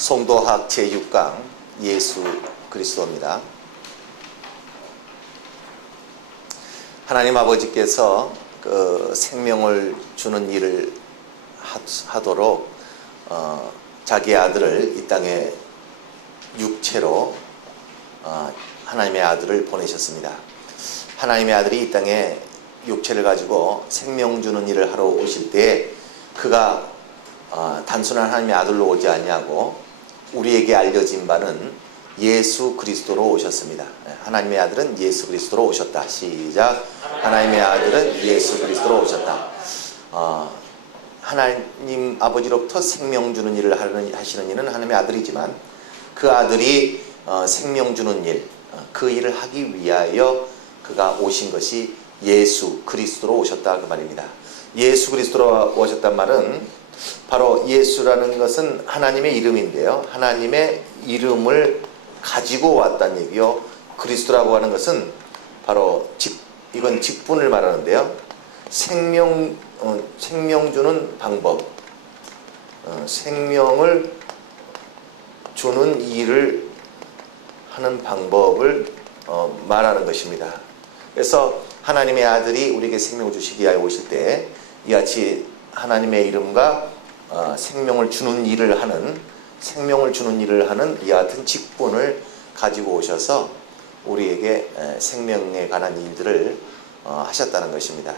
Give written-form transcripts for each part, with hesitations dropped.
송도학 제6강 예수 그리스도입니다. 하나님 아버지께서 그 생명을 주는 일을 하도록 자기의 아들을 이 땅에 육체로 하나님의 아들을 보내셨습니다. 하나님의 아들이 이 땅에 육체를 가지고 생명 주는 일을 하러 오실 때 그가 단순한 하나님의 아들로 오지 아니하고 우리에게 알려진 바는 예수 그리스도로 오셨습니다. 하나님의 아들은 예수 그리스도로 오셨다. 시작. 하나님의 아들은 예수 그리스도로 오셨다. 하나님 아버지로부터 생명 주는 일을 하시는 이는 하나님의 아들이지만 그 아들이 생명 주는 일, 그 일을 하기 위하여 그가 오신 것이 예수 그리스도로 오셨다 그 말입니다. 예수 그리스도로 오셨단 말은 바로 예수라는 것은 하나님의 이름인데요. 하나님의 이름을 가지고 왔다는 얘기요. 그리스도라고 하는 것은 바로 이건 직분을 말하는데요. 생명 주는 방법, 생명을 주는 일을 하는 방법을 말하는 것입니다. 그래서 하나님의 아들이 우리에게 생명을 주시기 위하여 오실 때 이같이 하나님의 이름과 생명을 주는 일을 하는 이와 같은 직분을 가지고 오셔서 우리에게 생명에 관한 일들을 하셨다는 것입니다.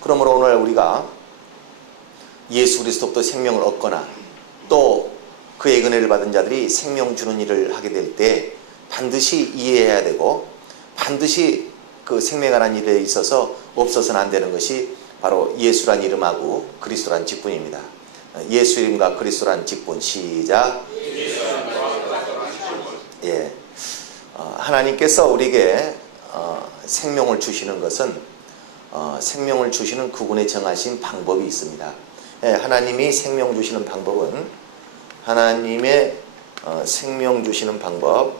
그러므로 오늘 우리가 예수 그리스도부터 생명을 얻거나 또 그의 은혜를 받은 자들이 생명 주는 일을 하게 될 때 반드시 이해해야 되고 반드시 그 생명에 관한 일에 있어서 없어서는 안 되는 것이 바로 예수란 이름하고 그리스도란 직분입니다. 예수 이름과 그리스도란 직분. 시작. 예. 하나님께서 우리에게 생명을 주시는 것은 생명을 주시는 그분의 정하신 방법이 있습니다. 예, 하나님이 생명 주시는 방법은 하나님의 생명 주시는 방법,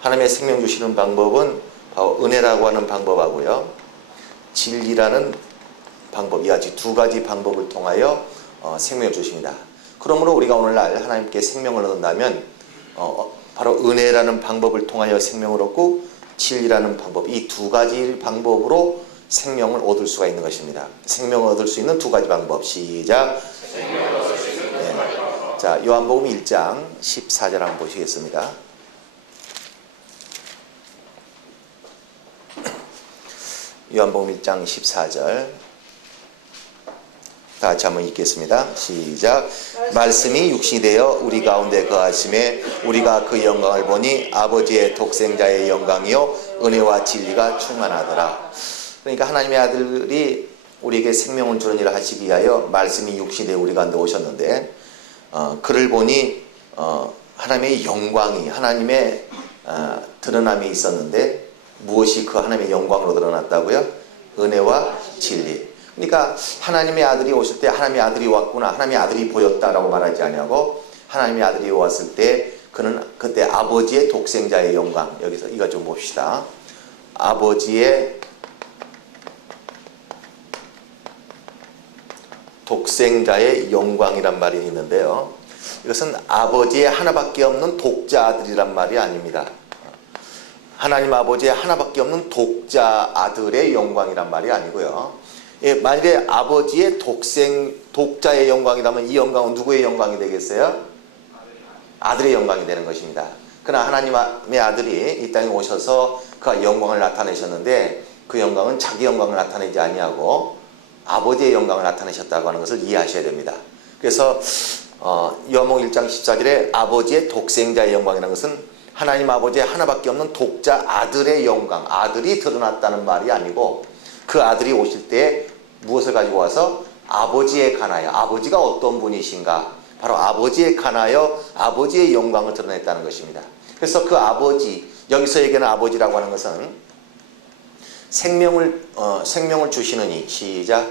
하나님의 생명 주시는 방법은 바로 은혜라고 하는 방법하고요, 진리라는 방법, 이같이 두 가지 방법을 통하여 생명을 주십니다. 그러므로 우리가 오늘날 하나님께 생명을 얻는다면 바로 은혜라는 방법을 통하여 생명을 얻고 진리라는 방법, 이 두 가지 방법으로 생명을 얻을 수가 있는 것입니다. 생명을 얻을 수 있는 두 가지 방법. 시작. 네. 자, 요한복음 1장 14절 한번 보시겠습니다. 요한복음 1장 14절 다 같이 한번 읽겠습니다. 시작. 말씀이 육신이 되어 우리 가운데 거하심에 우리가 그 영광을 보니 아버지의 독생자의 영광이요 은혜와 진리가 충만하더라. 그러니까 하나님의 아들이 우리에게 생명을 주는 일을 하시기 위하여 말씀이 육신이 되어 우리 가운데 오셨는데 그를 보니 하나님의 영광이, 하나님의 드러남이 있었는데 무엇이 그 하나님의 영광으로 드러났다고요? 은혜와 진리. 그러니까 하나님의 아들이 오실 때 하나님의 아들이 왔구나, 하나님의 아들이 보였다라고 말하지 아니하고 하나님의 아들이 왔을 때 그는 그때 아버지의 독생자의 영광, 여기서 이거 좀 봅시다. 아버지의 독생자의 영광이란 말이 있는데요. 이것은 아버지의 하나밖에 없는 독자 아들이란 말이 아닙니다. 하나님 아버지의 하나밖에 없는 독자 아들의 영광이란 말이 아니고요. 예, 만일에 아버지의 독자의 영광이라면 이 영광은 누구의 영광이 되겠어요? 아들의 영광이 되는 것입니다. 그러나 하나님의 아들이 이 땅에 오셔서 그 영광을 나타내셨는데 그 영광은 자기 영광을 나타내지 아니하고 아버지의 영광을 나타내셨다고 하는 것을 이해하셔야 됩니다. 그래서 요한복음 1장 14절에 아버지의 독생자의 영광이라는 것은 하나님 아버지의 하나밖에 없는 독자 아들의 영광, 아들이 드러났다는 말이 아니고 그 아들이 오실 때 무엇을 가지고 와서 아버지에 관하여, 아버지가 어떤 분이신가, 바로 아버지에 관하여 아버지의 영광을 드러냈다는 것입니다. 그래서 그 아버지, 여기서 얘기하는 아버지라고 하는 것은 생명을 주시는 이, 시작.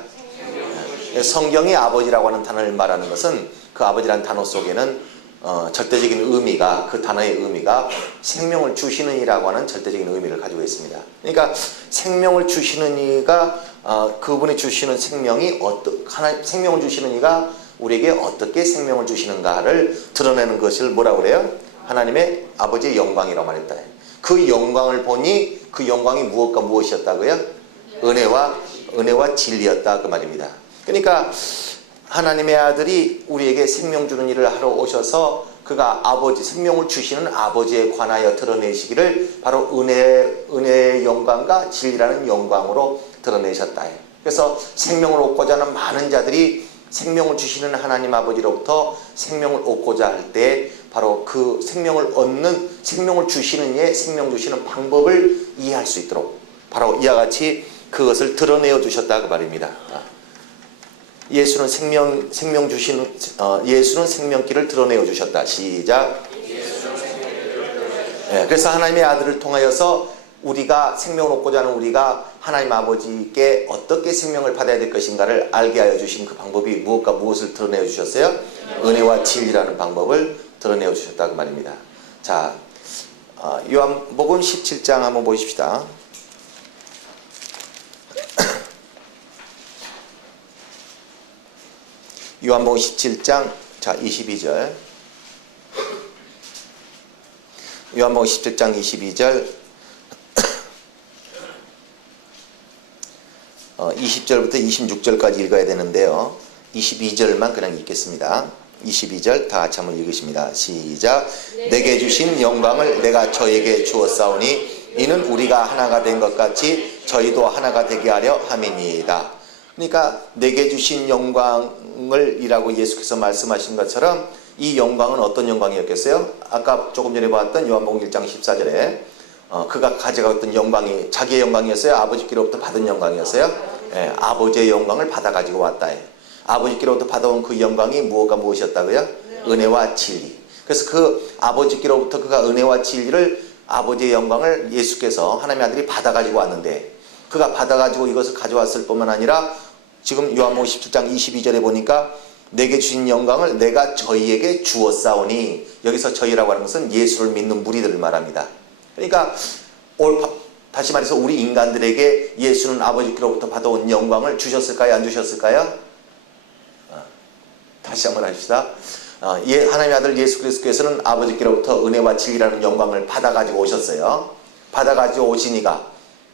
성경이 아버지라고 하는 단어를 말하는 것은 그 아버지라는 단어 속에는 절대적인 의미가, 그 단어의 의미가 생명을 주시는 이라고 하는 절대적인 의미를 가지고 있습니다. 그러니까 생명을 주시는 이가 그분이 주시는 생명이 생명을 주시는 이가 우리에게 어떻게 생명을 주시는가를 드러내는 것을 뭐라고 그래요? 하나님의 아버지의 영광이라고 말했다. 그 영광을 보니 그 영광이 무엇과 무엇이었다고요? 은혜와 진리였다 그 말입니다. 그러니까 하나님의 아들이 우리에게 생명 주는 일을 하러 오셔서 그가 생명을 주시는 아버지에 관하여 드러내시기를 바로 은혜의 영광과 진리라는 영광으로 드러내셨다. 그래서 생명을 얻고자 하는 많은 자들이 생명을 주시는 하나님 아버지로부터 생명을 얻고자 할 때 바로 그 생명을 주시는 이의 생명 주시는 방법을 이해할 수 있도록 바로 이와 같이 그것을 드러내어 주셨다 그 말입니다. 예수는 예수는 생명길을 드러내어 주셨다. 시작. 그래서 하나님의 아들을 통하여서 우리가 생명을 얻고자 하는 우리가 하나님 아버지께 어떻게 생명을 받아야 될 것인가를 알게 하여 주신 그 방법이 무엇과 무엇을 드러내어 주셨어요? 은혜와 진리라는 방법을 드러내어 주셨다 그 말입니다. 자, 요한복음 17장 한번 보십시다. 요한복음 17장 자 22절. 요한복음 17장 22절 20절부터 26절까지 읽어야 되는데요. 22절만 그냥 읽겠습니다. 22절 다 같이 한번 읽으십니다. 시작. 내게 주신 영광을 내가 저에게 주었사오니 이는 우리가 하나가 된 것 같이 저희도 하나가 되게 하려 함이니이다. 그러니까 내게 주신 영광을 이라고 예수께서 말씀하신 것처럼 이 영광은 어떤 영광이었겠어요? 아까 조금 전에 봤던 요한복음 1장 14절에 그가 가져갔던 영광이 자기의 영광이었어요? 아버지께로부터 받은 영광이었어요? 아버지의 영광을 받아가지고 왔다. 아버지께로부터 받아온 그 영광이 무엇이었다고요? 은혜와 진리. 그래서 그 아버지께로부터 그가 은혜와 진리를 아버지의 영광을 예수께서 하나님의 아들이 받아가지고 왔는데 그가 받아가지고 이것을 가져왔을 뿐만 아니라 지금 요한복음 17장 22절에 보니까 내게 주신 영광을 내가 저희에게 주었사오니 여기서 저희라고 하는 것은 예수를 믿는 무리들을 말합니다. 그러니까 다시 말해서 우리 인간들에게 예수는 아버지께로부터 받아온 영광을 주셨을까요? 안 주셨을까요? 다시 한번 합시다. 하나님의 아들 예수 그리스도께서는 아버지께로부터 은혜와 진리라는 영광을 받아가지고 오셨어요. 받아가지고 오시니까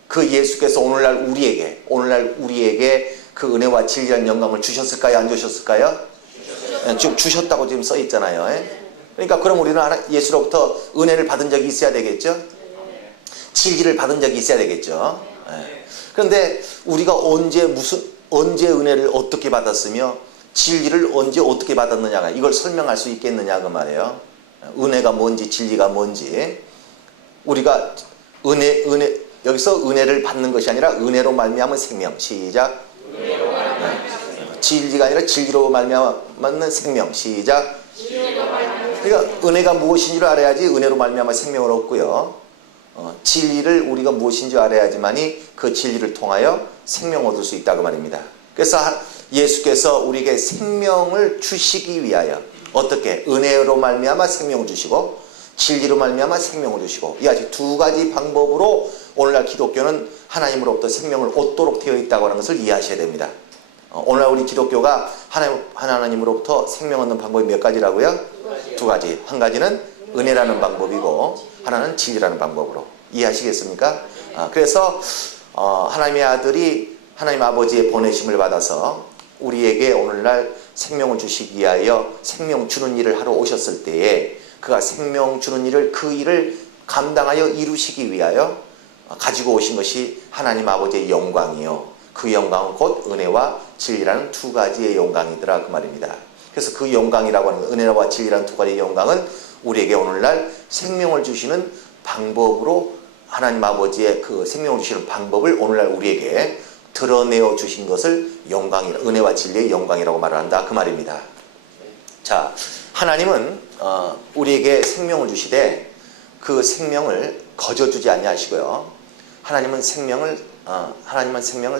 그 예수께서 오늘날 우리에게 그 은혜와 진리라는 영광을 주셨을까요? 안 주셨을까요? 지금 주셨다고 지금 써 있잖아요. 그러니까 그럼 우리는 예수로부터 은혜를 받은 적이 있어야 되겠죠? 진리를 받은 적이 있어야 되겠죠? 그런데 우리가 언제 은혜를 어떻게 받았으며 진리를 언제 어떻게 받았느냐가 이걸 설명할 수 있겠느냐 그 말이에요. 은혜가 뭔지 진리가 뭔지 우리가 여기서 은혜를 받는 것이 아니라 은혜로 말미암은 생명. 시작. 진리가 아니라 진리로 말미암는 생명. 시작. 그러니까 은혜가 무엇인지를 알아야지 은혜로 말미암아 생명을 얻고요. 진리를 우리가 무엇인지 알아야지만이 그 진리를 통하여 생명을 얻을 수 있다고 말입니다. 그래서 예수께서 우리에게 생명을 주시기 위하여 어떻게 은혜로 말미암아 생명을 주시고 진리로 말미암아 생명을 주시고 이 아주 두 가지 방법으로 오늘날 기독교는 하나님으로부터 생명을 얻도록 되어 있다고 하는 것을 이해하셔야 됩니다. 오늘날 우리 기독교가 하나님으로부터 생명 얻는 방법이 몇 가지라고요? 두 가지. 한 가지는 은혜라는 방법이고 하나는 진리라는 방법으로 이해하시겠습니까? 그래서 하나님의 아들이 하나님 아버지의 보내심을 받아서 우리에게 오늘날 생명을 주시기 위하여 생명 주는 일을 하러 오셨을 때에 그가 생명 주는 일을 그 일을 감당하여 이루시기 위하여 가지고 오신 것이 하나님 아버지의 영광이요. 그 영광은 곧 은혜와 진리라는 두 가지의 영광이더라 그 말입니다. 그래서 그 영광이라고 하는 은혜와 진리라는 두 가지의 영광은 우리에게 오늘날 생명을 주시는 방법으로 하나님 아버지의 그 생명을 주시는 방법을 오늘날 우리에게 드러내어 주신 것을 은혜와 진리의 영광이라고 말을 한다 그 말입니다. 자, 하나님은 우리에게 생명을 주시되 그 생명을 거저주지 아니하시고요. 하나님은 생명을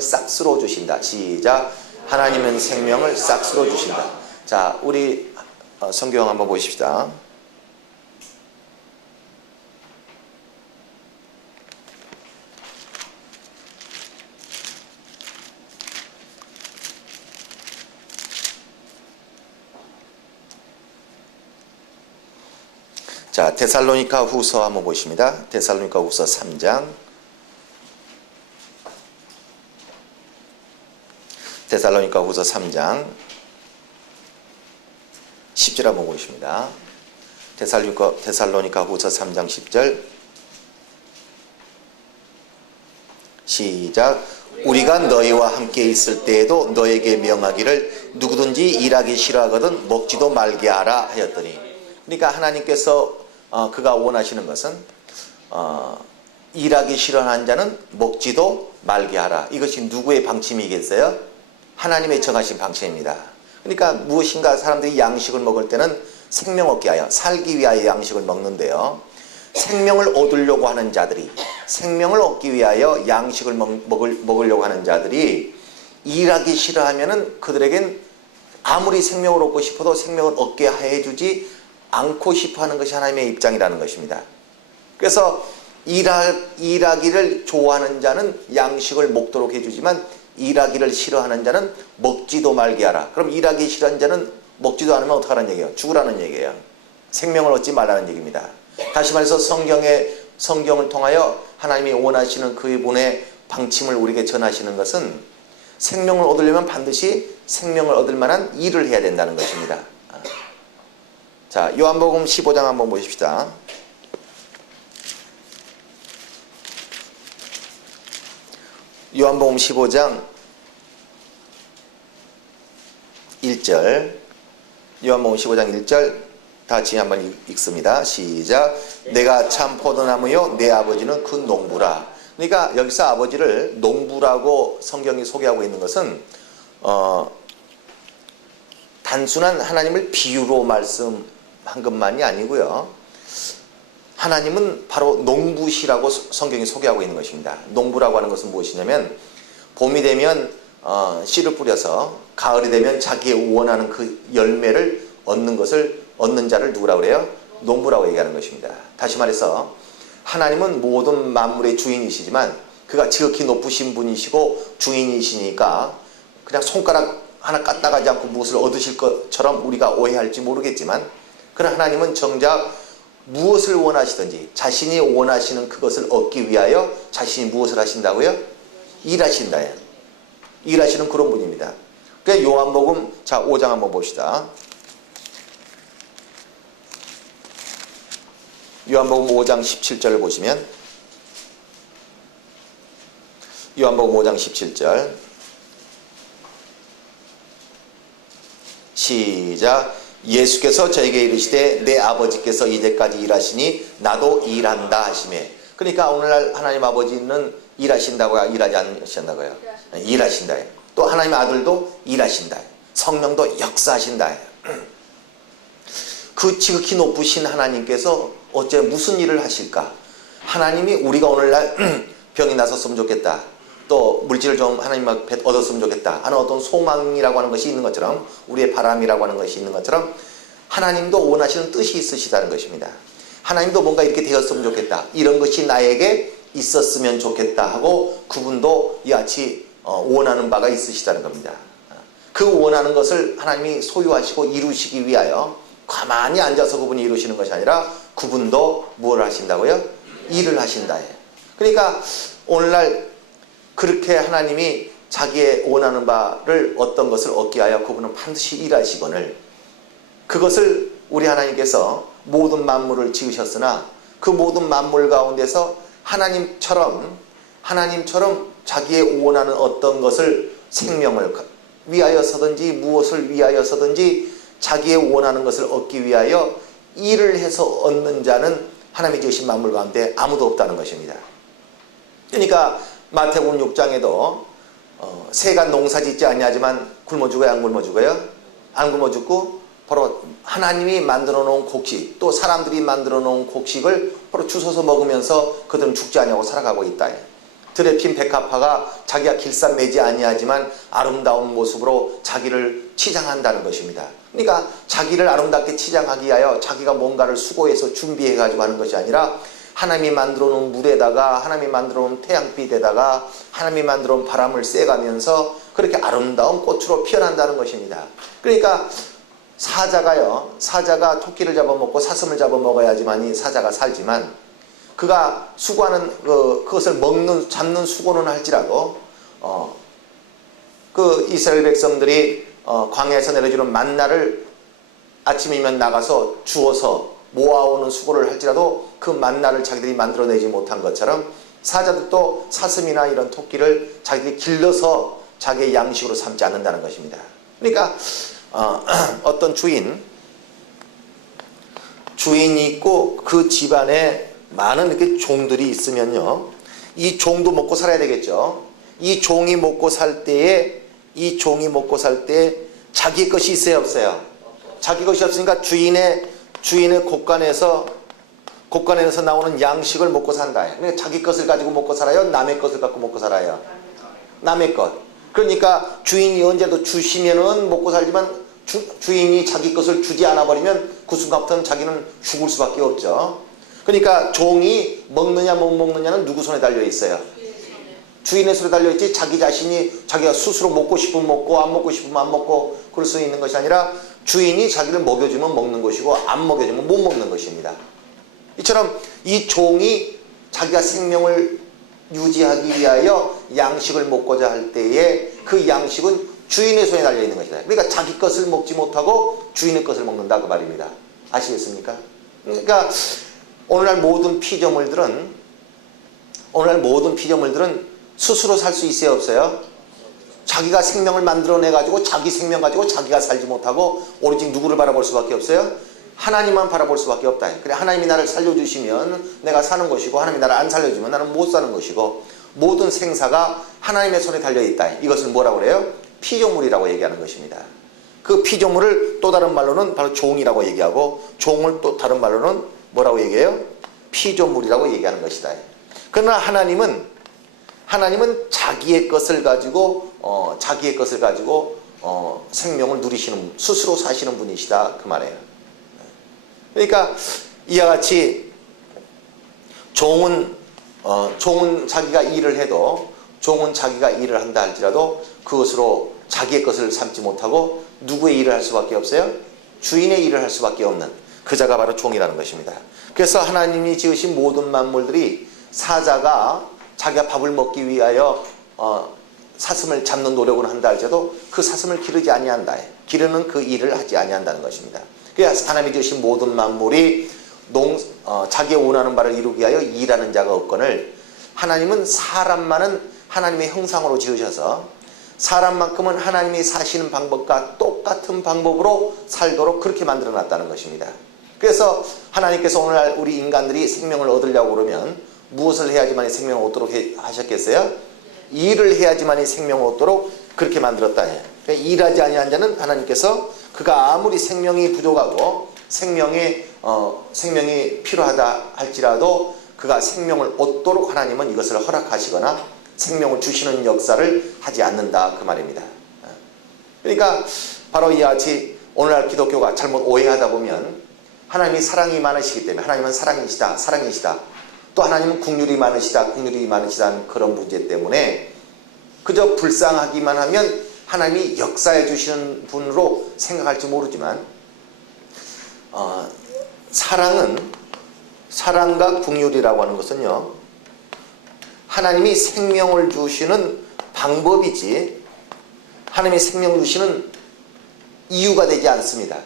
싹스로 주신다. 시작. 하나님은 생명을 싹스로 주신다. 자, 우리 성경 한번 보십시다. 자, 데살로니가 후서 한번 보십니다. 데살로니가 후서 3장. 데살로니가 후서 3장 10절 한번 보십니다. 데살로니가 후서 3장 10절 시작. 우리가 너희와 함께 있을 때에도 너에게 명하기를 누구든지 일하기 싫어하거든 먹지도 말게 하라 하였더니, 그러니까 하나님께서 그가 원하시는 것은 일하기 싫어하는 자는 먹지도 말게 하라. 이것이 누구의 방침이겠어요? 하나님의 정하신 방침입니다. 그러니까 무엇인가 사람들이 양식을 먹을 때는 생명 얻기 위하여, 살기 위하여 양식을 먹는데요, 생명을 얻으려고 하는 자들이, 생명을 얻기 위하여 양식을 먹으려고 하는 자들이 일하기 싫어하면은 그들에겐 아무리 생명을 얻고 싶어도 생명을 얻게 해주지 않고 싶어 하는 것이 하나님의 입장이라는 것입니다. 그래서 일하기를 좋아하는 자는 양식을 먹도록 해주지만 일하기를 싫어하는 자는 먹지도 말게 하라. 그럼 일하기 싫어하는 자는 먹지도 않으면 어떡하라는 얘기예요? 죽으라는 얘기예요. 생명을 얻지 말라는 얘기입니다. 다시 말해서 성경을 통하여 하나님이 원하시는 그분의 방침을 우리에게 전하시는 것은 생명을 얻으려면 반드시 생명을 얻을 만한 일을 해야 된다는 것입니다. 자, 요한복음 15장 한번 보십시다. 요한복음 15장 1절, 요한복음 15장 1절 다 같이 한번 읽습니다. 시작. 내가 참 포도나무요 내 아버지는 그 농부라. 그러니까 여기서 아버지를 농부라고 성경이 소개하고 있는 것은 단순한 하나님을 비유로 말씀한 것만이 아니고요, 하나님은 바로 농부시라고 성경이 소개하고 있는 것입니다. 농부라고 하는 것은 무엇이냐면, 봄이 되면 씨를 뿌려서 가을이 되면 자기의 원하는 그 열매를 얻는 자를 누구라고 그래요? 농부라고 얘기하는 것입니다. 다시 말해서 하나님은 모든 만물의 주인이시지만 그가 지극히 높으신 분이시고 주인이시니까 그냥 손가락 하나 까딱하지 않고 무엇을 얻으실 것처럼 우리가 오해할지 모르겠지만, 그러나 하나님은 정작 무엇을 원하시든지 자신이 원하시는 그것을 얻기 위하여 자신이 무엇을 하신다고요? 일하신다. 일하시는 그런 분입니다. 그러니까 요한복음 5장 한번 봅시다. 요한복음 5장 17절을 보시면, 요한복음 5장 17절 시작. 예수께서 저에게 이르시되 내 아버지께서 이제까지 일하시니 나도 일한다 하시매. 그러니까 오늘날 하나님 아버지는 일하신다고요? 일하지 않으신다고요? 일하신다. 또 하나님 아들도 일하신다. 성령도 역사하신다. 그 지극히 높으신 하나님께서 어째 무슨 일을 하실까? 하나님이 우리가 오늘날 병이 나섰으면 좋겠다, 또 물질을 좀 하나님 앞에 얻었으면 좋겠다 하는 어떤 소망이라고 하는 것이 있는 것처럼, 우리의 바람이라고 하는 것이 있는 것처럼 하나님도 원하시는 뜻이 있으시다는 것입니다. 하나님도 뭔가 이렇게 되었으면 좋겠다, 이런 것이 나에게 있었으면 좋겠다 하고 그분도 이같이 원하는 바가 있으시다는 겁니다. 그 원하는 것을 하나님이 소유하시고 이루시기 위하여 가만히 앉아서 그분이 이루시는 것이 아니라 그분도 뭘 하신다고요? 일을 하신다. 그러니까 오늘날 그렇게 하나님이 자기의 원하는 바를 어떤 것을 얻기 위하여 그분은 반드시 일하시거늘, 그것을 우리 하나님께서 모든 만물을 지으셨으나 그 모든 만물 가운데서 하나님처럼 자기의 원하는 어떤 것을 생명을 위하여서든지 무엇을 위하여서든지 자기의 원하는 것을 얻기 위하여 일을 해서 얻는 자는 하나님이 지으신 만물 가운데 아무도 없다는 것입니다. 그러니까 마태복음 6장에도 새가 농사 짓지 아니하지만 굶어 죽어요, 안 굶어 죽어요? 안 굶어 죽고 바로 하나님이 만들어 놓은 곡식, 또 사람들이 만들어 놓은 곡식을 바로 주워서 먹으면서 그들은 죽지 아니하고 살아가고 있다. 들에 핀 백합화가 자기가 길쌈매지 아니하지만 아름다운 모습으로 자기를 치장한다는 것입니다. 그러니까 자기를 아름답게 치장하기 위하여 자기가 뭔가를 수고해서 준비해 가지고 하는 것이 아니라 하나님이 만들어 놓은 물에다가, 하나님이 만들어 놓은 태양빛에다가, 하나님이 만들어 놓은 바람을 쐬가면서 그렇게 아름다운 꽃으로 피어난다는 것입니다. 그러니까 사자가 토끼를 잡아먹고 사슴을 잡아먹어야지만이 사자가 살지만 그가 수고하는 그것을 잡는 수고는 할지라도 그 이스라엘 백성들이 광야에서 내려주는 만나를 아침이면 나가서 주워서 모아오는 수고를 할지라도 그 만나를 자기들이 만들어내지 못한 것처럼 사자들도 사슴이나 이런 토끼를 자기들이 길러서 자기의 양식으로 삼지 않는다는 것입니다. 그러니까 어떤 주인이 있고 그 집안에 많은 이렇게 종들이 있으면요, 이 종도 먹고 살아야 되겠죠. 이 종이 먹고 살 때에 자기의 것이 있어요, 없어요? 자기 것이 없으니까 주인의 곳간에서 나오는 양식을 먹고 산다. 그러니까 자기 것을 가지고 먹고 살아요? 남의 것을 갖고 먹고 살아요? 남의 것. 그러니까 주인이 언제도 주시면은 먹고 살지만 주인이 자기 것을 주지 않아 버리면 그 순간부터는 자기는 죽을 수밖에 없죠. 그러니까 종이 먹느냐 못 먹느냐는 누구 손에 달려 있어요? 주인의 손에 달려 있지, 자기 자신이 자기가 스스로 먹고 싶으면 먹고 안 먹고 싶으면 안 먹고 그럴 수 있는 것이 아니라 주인이 자기를 먹여주면 먹는 것이고 안 먹여주면 못 먹는 것입니다. 이처럼 이 종이 자기가 생명을 유지하기 위하여 양식을 먹고자 할 때에 그 양식은 주인의 손에 달려 있는 것이다. 그러니까 자기 것을 먹지 못하고 주인의 것을 먹는다 그 말입니다. 아시겠습니까? 그러니까 오늘날 모든 피조물들은 스스로 살 수 있어요, 없어요? 자기가 생명을 만들어내가지고 자기 생명 가지고 자기가 살지 못하고 오로지 누구를 바라볼 수밖에 없어요? 하나님만 바라볼 수밖에 없다. 그래, 하나님이 나를 살려주시면 내가 사는 것이고 하나님이 나를 안 살려주면 나는 못 사는 것이고 모든 생사가 하나님의 손에 달려있다. 이것을 뭐라고 그래요? 피조물이라고 얘기하는 것입니다. 그 피조물을 또 다른 말로는 바로 종이라고 얘기하고 종을 또 다른 말로는 뭐라고 얘기해요? 피조물이라고 얘기하는 것이다. 그러나 하나님은 자기의 것을 가지고 생명을 누리시는, 스스로 사시는 분이시다 그 말이에요. 그러니까 이와 같이 종은 자기가 일을 해도 종은 자기가 일을 한다 할지라도 그것으로 자기의 것을 삼지 못하고 누구의 일을 할 수밖에 없어요? 주인의 일을 할 수밖에 없는 그 자가 바로 종이라는 것입니다. 그래서 하나님이 지으신 모든 만물들이 사자가 자기가 밥을 먹기 위하여 사슴을 잡는 노력을 한다 할지라도 그 사슴을 기르지 아니한다. 기르는 그 일을 하지 아니한다는 것입니다. 그래서 하나님이 지으신 모든 만물이 자기의 원하는 바를 이루기 위하여 일하는 자가 없거늘 하나님은 사람만은 하나님의 형상으로 지으셔서 사람만큼은 하나님이 사시는 방법과 똑같은 방법으로 살도록 그렇게 만들어 놨다는 것입니다. 그래서 하나님께서 오늘날 우리 인간들이 생명을 얻으려고 그러면 무엇을 해야지만 생명을 얻도록 하셨겠어요? 일을 해야지만 생명을 얻도록 그렇게 만들었다. 그러니까 일하지 아니한 자는 하나님께서 그가 아무리 생명이 부족하고 생명이 필요하다 할지라도 그가 생명을 얻도록 하나님은 이것을 허락하시거나 생명을 주시는 역사를 하지 않는다 그 말입니다. 그러니까 바로 이와 같이 오늘날 기독교가 잘못 오해하다 보면 하나님이 사랑이 많으시기 때문에 하나님은 사랑이시다. 또 하나님은 긍휼이 많으시다는 그런 문제 때문에 그저 불쌍하기만 하면 하나님이 역사해 주시는 분으로 생각할지 모르지만 사랑과 긍휼이라고 하는 것은요, 하나님이 생명을 주시는 방법이지 하나님이 생명을 주시는 이유가 되지 않습니다.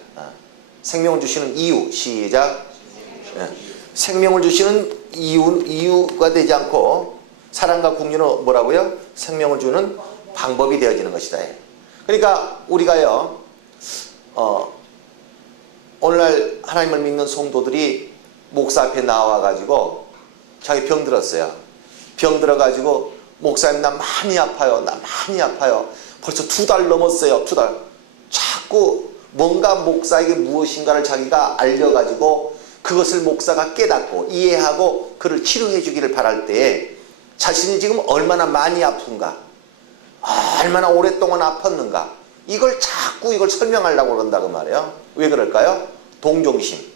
생명을 주시는 이유, 시작. 생명을 주시는 이유가 되지 않고 사랑과 긍휼은 뭐라고요? 생명을 주는 방법이 되어지는 것이다. 그러니까 우리가요, 오늘날 하나님을 믿는 성도들이 목사 앞에 나와가지고 자기 병 들었어요. 병 들어가지고 목사님 나 많이 아파요. 벌써 2달 넘었어요. 2달. 자꾸 뭔가 목사에게 무엇인가를 자기가 알려가지고 그것을 목사가 깨닫고 이해하고 그를 치료해 주기를 바랄 때에 자신이 지금 얼마나 많이 아픈가, 얼마나 오랫동안 아팠는가, 이걸 설명하려고 그런다고 말이에요. 왜 그럴까요? 동정심.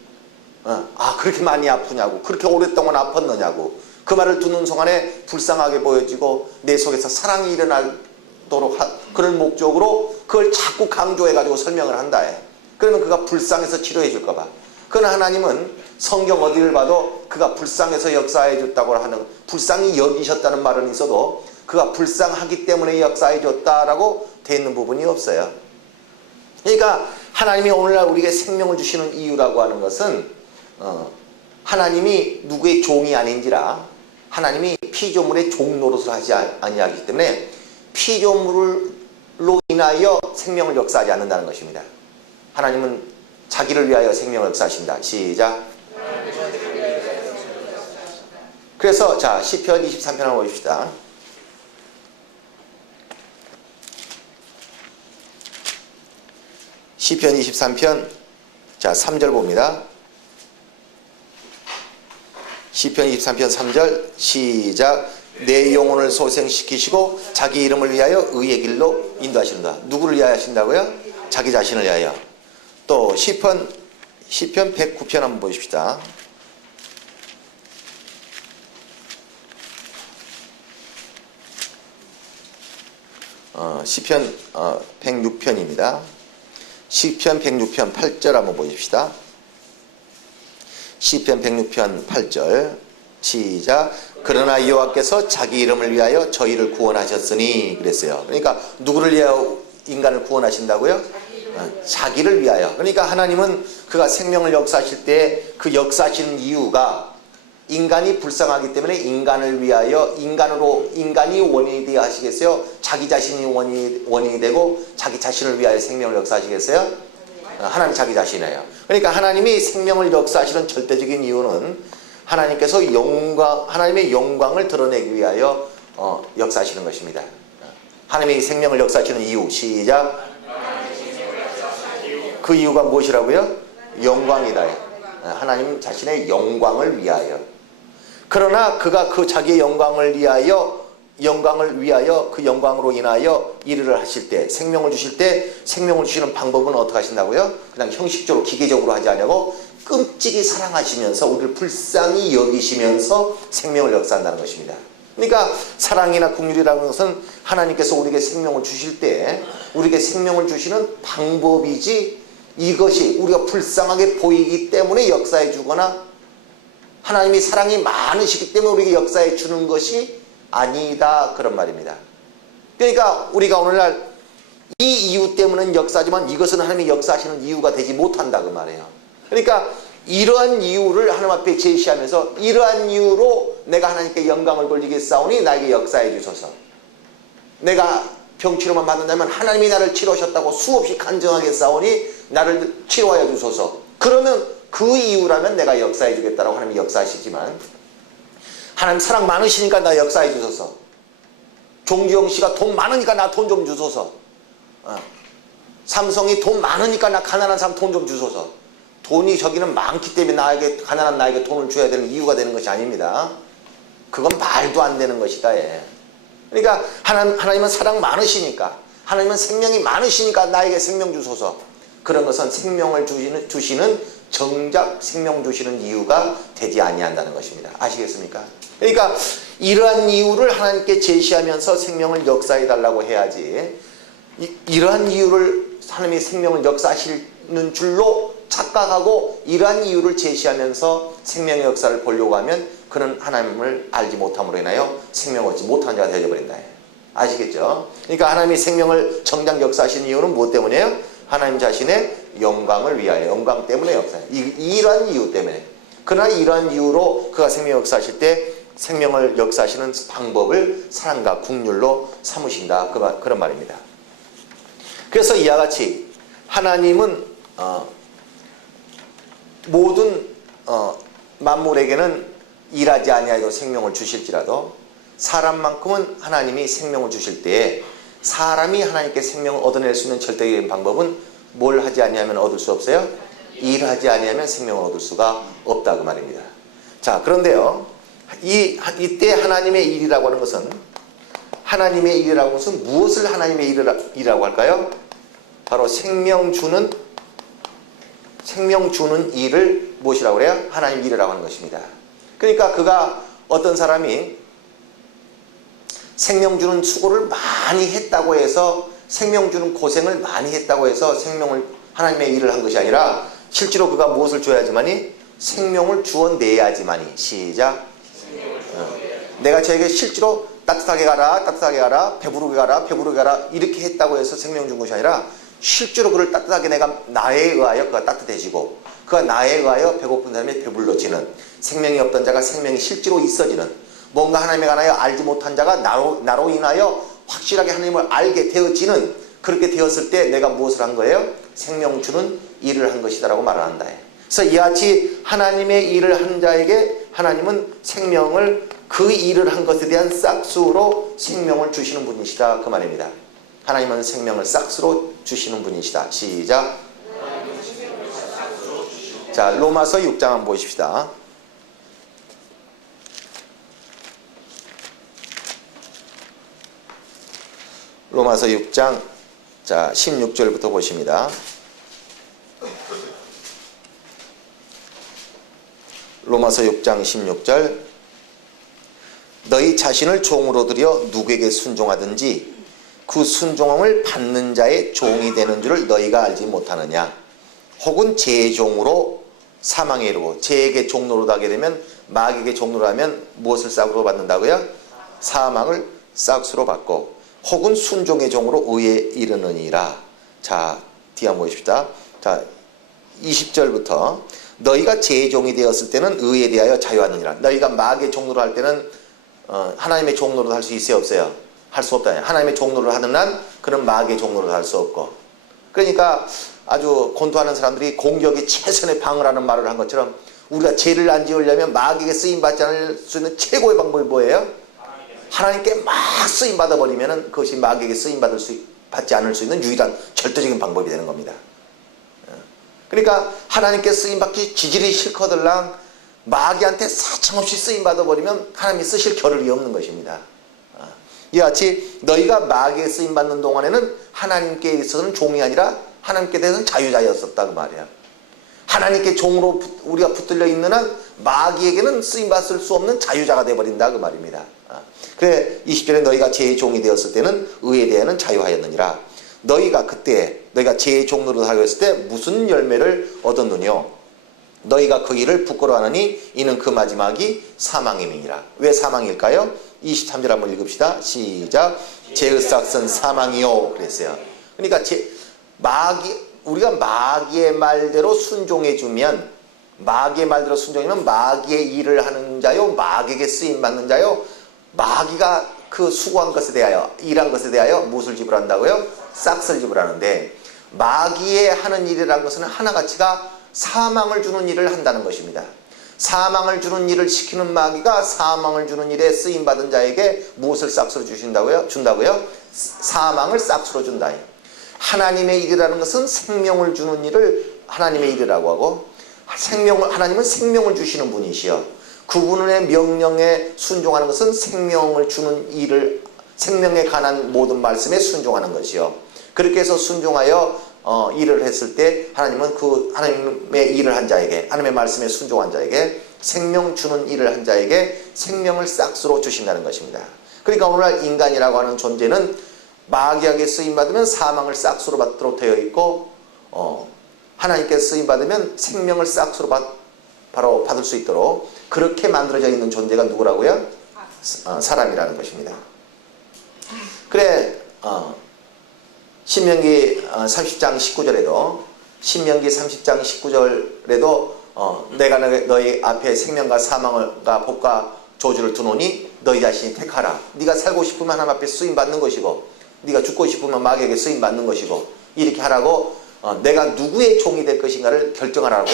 그렇게 많이 아프냐고, 그렇게 오랫동안 아팠느냐고, 그 말을 듣는 순간에 불쌍하게 보여지고 내 속에서 사랑이 일어나도록 그런 목적으로 그걸 자꾸 강조해가지고 설명을 한다. 그러면 그가 불쌍해서 치료해 줄까 봐. 그러나 하나님은 성경 어디를 봐도 그가 불쌍해서 역사해 줬다고 하는, 불쌍히 여기셨다는 말은 있어도 그가 불쌍하기 때문에 역사해 줬다라고 되어 있는 부분이 없어요. 그러니까 하나님이 오늘날 우리에게 생명을 주시는 이유라고 하는 것은 하나님이 누구의 종이 아닌지라, 하나님이 피조물의 종 노릇을 하지 아니하기 때문에 피조물로 인하여 생명을 역사하지 않는다는 것입니다. 하나님은 자기를 위하여 생명을 역사하신다. 시작. 그래서 자, 시편 23편 한번 보십시다. 시편 23편 자 3절 봅니다. 시편 23편 3절 시작. 내 영혼을 소생시키시고 자기 이름을 위하여 의의 길로 인도하신다. 누구를 위하여 하신다고요? 자기 자신을 위하여. 또 시편 109편 한번 보십시다. 시편 106편입니다. 시편 106편 8절 한번 보십시다. 시편 106편 8절 시작. 그러나 여호와께서 자기 이름을 위하여 저희를 구원하셨으니 그랬어요. 그러니까 누구를 위하여 인간을 구원하신다고요? 자기를 위하여. 그러니까 하나님은 그가 생명을 역사하실 때 그 역사하시는 이유가 인간이 불쌍하기 때문에 인간을 위하여, 인간이 원인이 되어 하시겠어요? 자기 자신이 원인이 되고 자기 자신을 위하여 생명을 역사하시겠어요? 하나님 자기 자신이에요. 그러니까 하나님이 생명을 역사하시는 절대적인 이유는 하나님께서 하나님의 영광을 드러내기 위하여 역사하시는 것입니다. 하나님이 생명을 역사하시는 이유 시작. 그 이유가 무엇이라고요? 영광이다. 하나님 자신의 영광을 위하여. 그러나 그가 그 자기의 영광을 위하여 그 영광으로 인하여 일을 하실 때, 생명을 주실 때, 생명을 주시는 방법은 어떻게 하신다고요? 그냥 형식적으로 기계적으로 하지 않냐고 끔찍이 사랑하시면서 우리를 불쌍히 여기시면서 생명을 역사한다는 것입니다. 그러니까 사랑이나 긍휼이라는 것은 하나님께서 우리에게 생명을 주실 때 우리에게 생명을 주시는 방법이지, 이것이 우리가 불쌍하게 보이기 때문에 역사해 주거나 하나님이 사랑이 많으시기 때문에 우리에게 역사해 주는 것이 아니다, 그런 말입니다. 그러니까 우리가 오늘날 이 이유 때문은 역사지만 이것은 하나님이 역사하시는 이유가 되지 못한다, 그 말이에요. 그러니까 이러한 이유를 하나님 앞에 제시하면서 이러한 이유로 내가 하나님께 영광을 돌리겠사오니 나에게 역사해 주소서. 내가 병치료만 받는다면 하나님이 나를 치료하셨다고 수없이 간증하게 싸우니 나를 치료하여 주소서. 그러면 그 이유라면 내가 역사해 주겠다라고 하나님이 역사하시지만, 하나님 사랑 많으시니까 나 역사해 주소서. 종주영 씨가 돈 많으니까 나 돈 좀 주소서. 삼성이 돈 많으니까 나 가난한 사람 돈 좀 주소서. 돈이 저기는 많기 때문에 가난한 나에게 돈을 줘야 되는 이유가 되는 것이 아닙니다. 그건 말도 안 되는 것이다. 예. 그러니까 하나님은 사랑 많으시니까, 하나님은 생명이 많으시니까 나에게 생명 주소서. 그런 것은 생명을 주시는 정작 생명 주시는 이유가 되지 아니한다는 것입니다. 아시겠습니까? 그러니까 이러한 이유를 하나님께 제시하면서 생명을 역사해 달라고 해야지, 이러한 이유를 하나님이 생명을 역사하시는 줄로 착각하고 이러한 이유를 제시하면서 생명의 역사를 보려고 하면 그는 하나님을 알지 못함으로 인하여 생명을 얻지 못한 자가 되어버린다. 아시겠죠? 그러니까 하나님이 생명을 정작 역사하시는 이유는 무엇 때문이에요? 하나님 자신의 영광을 위하여, 영광 때문에 역사해요. 이러한 이유 때문에. 그러나 이러한 이유로 그가 생명 역사하실 때 생명을 역사하시는 방법을 사랑과 긍휼로 삼으신다, 그런 말입니다. 그래서 이와 같이 하나님은 모든 만물에게는 일하지 아니하여도 생명을 주실지라도 사람만큼은 하나님이 생명을 주실 때에 사람이 하나님께 생명을 얻어낼 수 있는 절대적인 방법은 뭘 하지 아니하면 얻을 수 없어요? 일하지 아니하면 생명을 얻을 수가 없다, 그 말입니다. 자, 그런데요, 이때 하나님의 일이라고 하는 것은, 하나님의 일이라고 하는 것은 무엇을 하나님의 일이라고 할까요? 바로 생명 주는 일을 무엇이라고 그래요? 하나님 일이라고 하는 것입니다. 그러니까 어떤 사람이 생명 주는 수고를 많이 했다고 해서, 생명 주는 고생을 많이 했다고 해서 생명을 하나님의 일을 한 것이 아니라 실제로 그가 무엇을 줘야지만이 생명을 주어내야지만이 시작. 내가 저에게 실제로 따뜻하게 가라, 따뜻하게 가라, 배부르게 가라, 배부르게 가라 이렇게 했다고 해서 생명 준 것이 아니라 실제로 그를 따뜻하게 내가 나에 의하여 그가 따뜻해지고 그가 나에 의하여 배고픈 사람이 배불러지는 생명이 없던 자가 생명이 실제로 있어지는 뭔가 하나님에 관하여 알지 못한 자가 나로 인하여 확실하게 하나님을 알게 되어지는 그렇게 되었을 때 내가 무엇을 한 거예요? 생명 주는 일을 한 것이다 라고 말을 한다. 그래서 이와 같이 하나님의 일을 한 자에게 하나님은 생명을 그 일을 한 것에 대한 싹수로 생명을 주시는 분이시다 그 말입니다. 하나님은 생명을 싹수로 주시는 분이시다. 시작. 자, 로마서 6장 한번 보십시다. 로마서 6장 자 16절부터 보십니다. 로마서 6장 16절 너희 자신을 종으로 들여 누구에게 순종하든지 그 순종함을 받는 자의 종이 되는 줄을 너희가 알지 못하느냐. 혹은 제 종으로 사망에 이르고 제에게 종로로 하게 되면 마귀에게 종로로 하면 무엇을 싹으로 받는다고요? 사망을 싹수로 받고 혹은 순종의 종으로 의에 이르느니라. 자, 뒤에 한번 보십시다. 자, 20절부터 너희가 제 종이 되었을 때는 의에 대하여 자유하느니라. 너희가 마귀의 종로로 할 때는 하나님의 종로로 할 수 있어요 없어요? 할 수 없다. 하나님의 종로를 하는 한 그는 마귀의 종로를 할 수 없고. 그러니까 아주 권투하는 사람들이 공격이 최선의 방어라는 말을 한 것처럼 우리가 죄를 안 지으려면 마귀에게 쓰임받지 않을 수 있는 최고의 방법이 뭐예요? 하나님께 막 쓰임받아 버리면 그것이 마귀에게 받지 않을 수 있는 유일한 절대적인 방법이 되는 겁니다. 그러니까 하나님께 쓰임받기 지질이 싫거들랑 마귀한테 사정없이 쓰임받아 버리면 하나님이 쓰실 겨를이 없는 것입니다. 이와 같이 너희가 마귀에 쓰임받는 동안에는 하나님께 있어서는 종이 아니라 하나님께 대해서는 자유자였었다 그 말이야. 하나님께 종으로 우리가 붙들려 있는 한 마귀에게는 쓰임받을 수 없는 자유자가 되어버린다 그 말입니다. 그래 20절에 너희가 제 종이 되었을 때는 의에 대해서는 자유하였느니라. 너희가 그때 너희가 제 종으로 하였을 때 무슨 열매를 얻었느뇨? 너희가 그 일을 부끄러워하느니 이는 그 마지막이 사망임이니라. 왜 사망일까요? 23절 한번 읽읍시다. 시작. 죄의 싹은 사망이요 그랬어요. 그러니까 우리가 마귀의 말대로 순종해주면 마귀의 말대로 순종하면 마귀의 일을 하는 자요 마귀에게 쓰임받는 자요 마귀가 그 수고한 것에 대하여 일한 것에 대하여 무엇을 지불한다고요? 싹을 지불하는데 마귀의 하는 일이라는 것은 하나가치가 사망을 주는 일을 한다는 것입니다. 사망을 주는 일을 시키는 마귀가 사망을 주는 일에 쓰임받은 자에게 무엇을 싹으로 준다고요? 사망을 싹으로 준다. 하나님의 일이라는 것은 생명을 주는 일을 하나님의 일이라고 하고 하나님은 생명을 주시는 분이시여 그분의 명령에 순종하는 것은 생명을 주는 일을 생명에 관한 모든 말씀에 순종하는 것이요. 그렇게 해서 순종하여 일을 했을 때 하나님은 그 하나님의 일을 한 자에게 하나님의 말씀에 순종한 자에게 생명 주는 일을 한 자에게 생명을 싹수로 주신다는 것입니다. 그러니까 오늘날 인간이라고 하는 존재는 마귀에게 쓰임받으면 사망을 싹수로 받도록 되어 있고 하나님께 쓰임받으면 생명을 싹수로 바로 받을 수 있도록 그렇게 만들어져 있는 존재가 누구라고요? 사람이라는 것입니다. 그래 신명기 30장 19절에도 신명기 30장 19절에도 내가 너희 앞에 생명과 사망과 복과 저주를 두노니 너희 자신이 택하라. 네가 살고 싶으면 하나님 앞에 쓰임받는 것이고 네가 죽고 싶으면 마귀에게 쓰임받는 것이고 이렇게 하라고 내가 누구의 종이 될 것인가를 결정하라고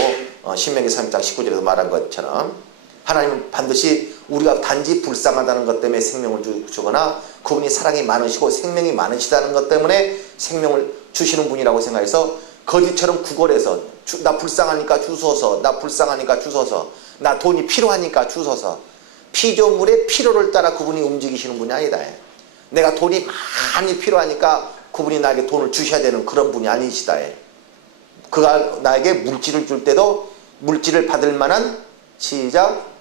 신명기 30장 19절에서 말한 것처럼 하나님은 반드시 우리가 단지 불쌍하다는 것 때문에 생명을 주거나 그분이 사랑이 많으시고 생명이 많으시다는 것 때문에 생명을 주시는 분이라고 생각해서 거짓처럼 구걸해서 나 불쌍하니까 주소서, 나 불쌍하니까 주소서, 나 돈이 필요하니까 주소서. 피조물의 필요를 따라 그분이 움직이시는 분이 아니다. 내가 돈이 많이 필요하니까 그분이 나에게 돈을 주셔야 되는 그런 분이 아니시다. 그가 나에게 물질을 줄 때도 물질을 받을 만한 시작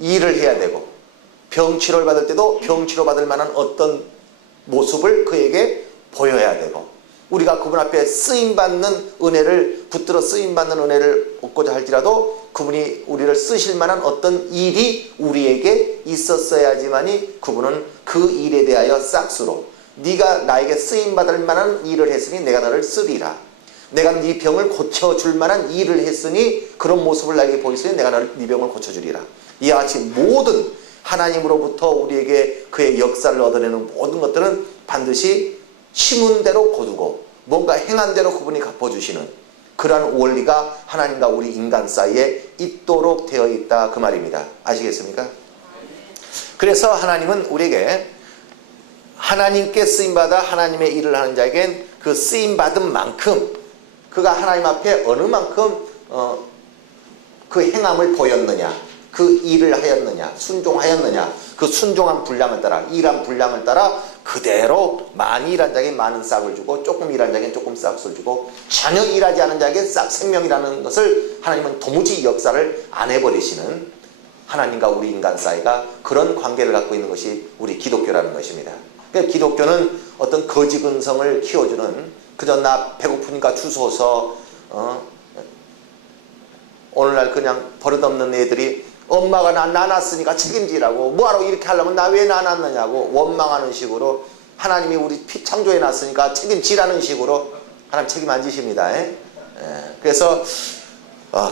일을 해야 되고 병치료를 받을 때도 병치료 받을 만한 어떤 모습을 그에게 보여야 되고 우리가 그분 앞에 쓰임받는 은혜를 붙들어 쓰임받는 은혜를 얻고자 할지라도 그분이 우리를 쓰실 만한 어떤 일이 우리에게 있었어야지만이 그분은 그 일에 대하여 싹수로 네가 나에게 쓰임받을 만한 일을 했으니 내가 너를 쓰리라. 내가 네 병을 고쳐줄 만한 일을 했으니 그런 모습을 나에게 보였으니 내가 네 병을 고쳐주리라. 이와 같이 모든 하나님으로부터 우리에게 그의 역사를 얻어내는 모든 것들은 반드시 심은 대로 거두고 뭔가 행한 대로 그분이 갚아주시는 그러한 원리가 하나님과 우리 인간 사이에 있도록 되어 있다 그 말입니다. 아시겠습니까? 그래서 하나님은 우리에게 하나님께 쓰임받아 하나님의 일을 하는 자에겐 그 쓰임받은 만큼 그가 하나님 앞에 어느 만큼 그 행함을 보였느냐, 그 일을 하였느냐, 순종하였느냐, 그 순종한 분량을 따라, 일한 분량을 따라 그대로 많이 일한 자에게 많은 싹을 주고 조금 일한 자에게 조금 싹을 주고 전혀 일하지 않은 자에게 싹 생명이라는 것을 하나님은 도무지 역사를 안 해버리시는 하나님과 우리 인간 사이가 그런 관계를 갖고 있는 것이 우리 기독교라는 것입니다. 그러니까 기독교는 어떤 거지 근성을 키워주는 그저 나 배고프니까 주소서 오늘날 그냥 버릇없는 애들이 엄마가 나 낳았으니까 책임지라고 뭐하러 이렇게 하려면 나 왜 낳았느냐고 원망하는 식으로 하나님이 우리 피 창조해 놨으니까 책임지라는 식으로 하나님 책임 안 지십니다. 그래서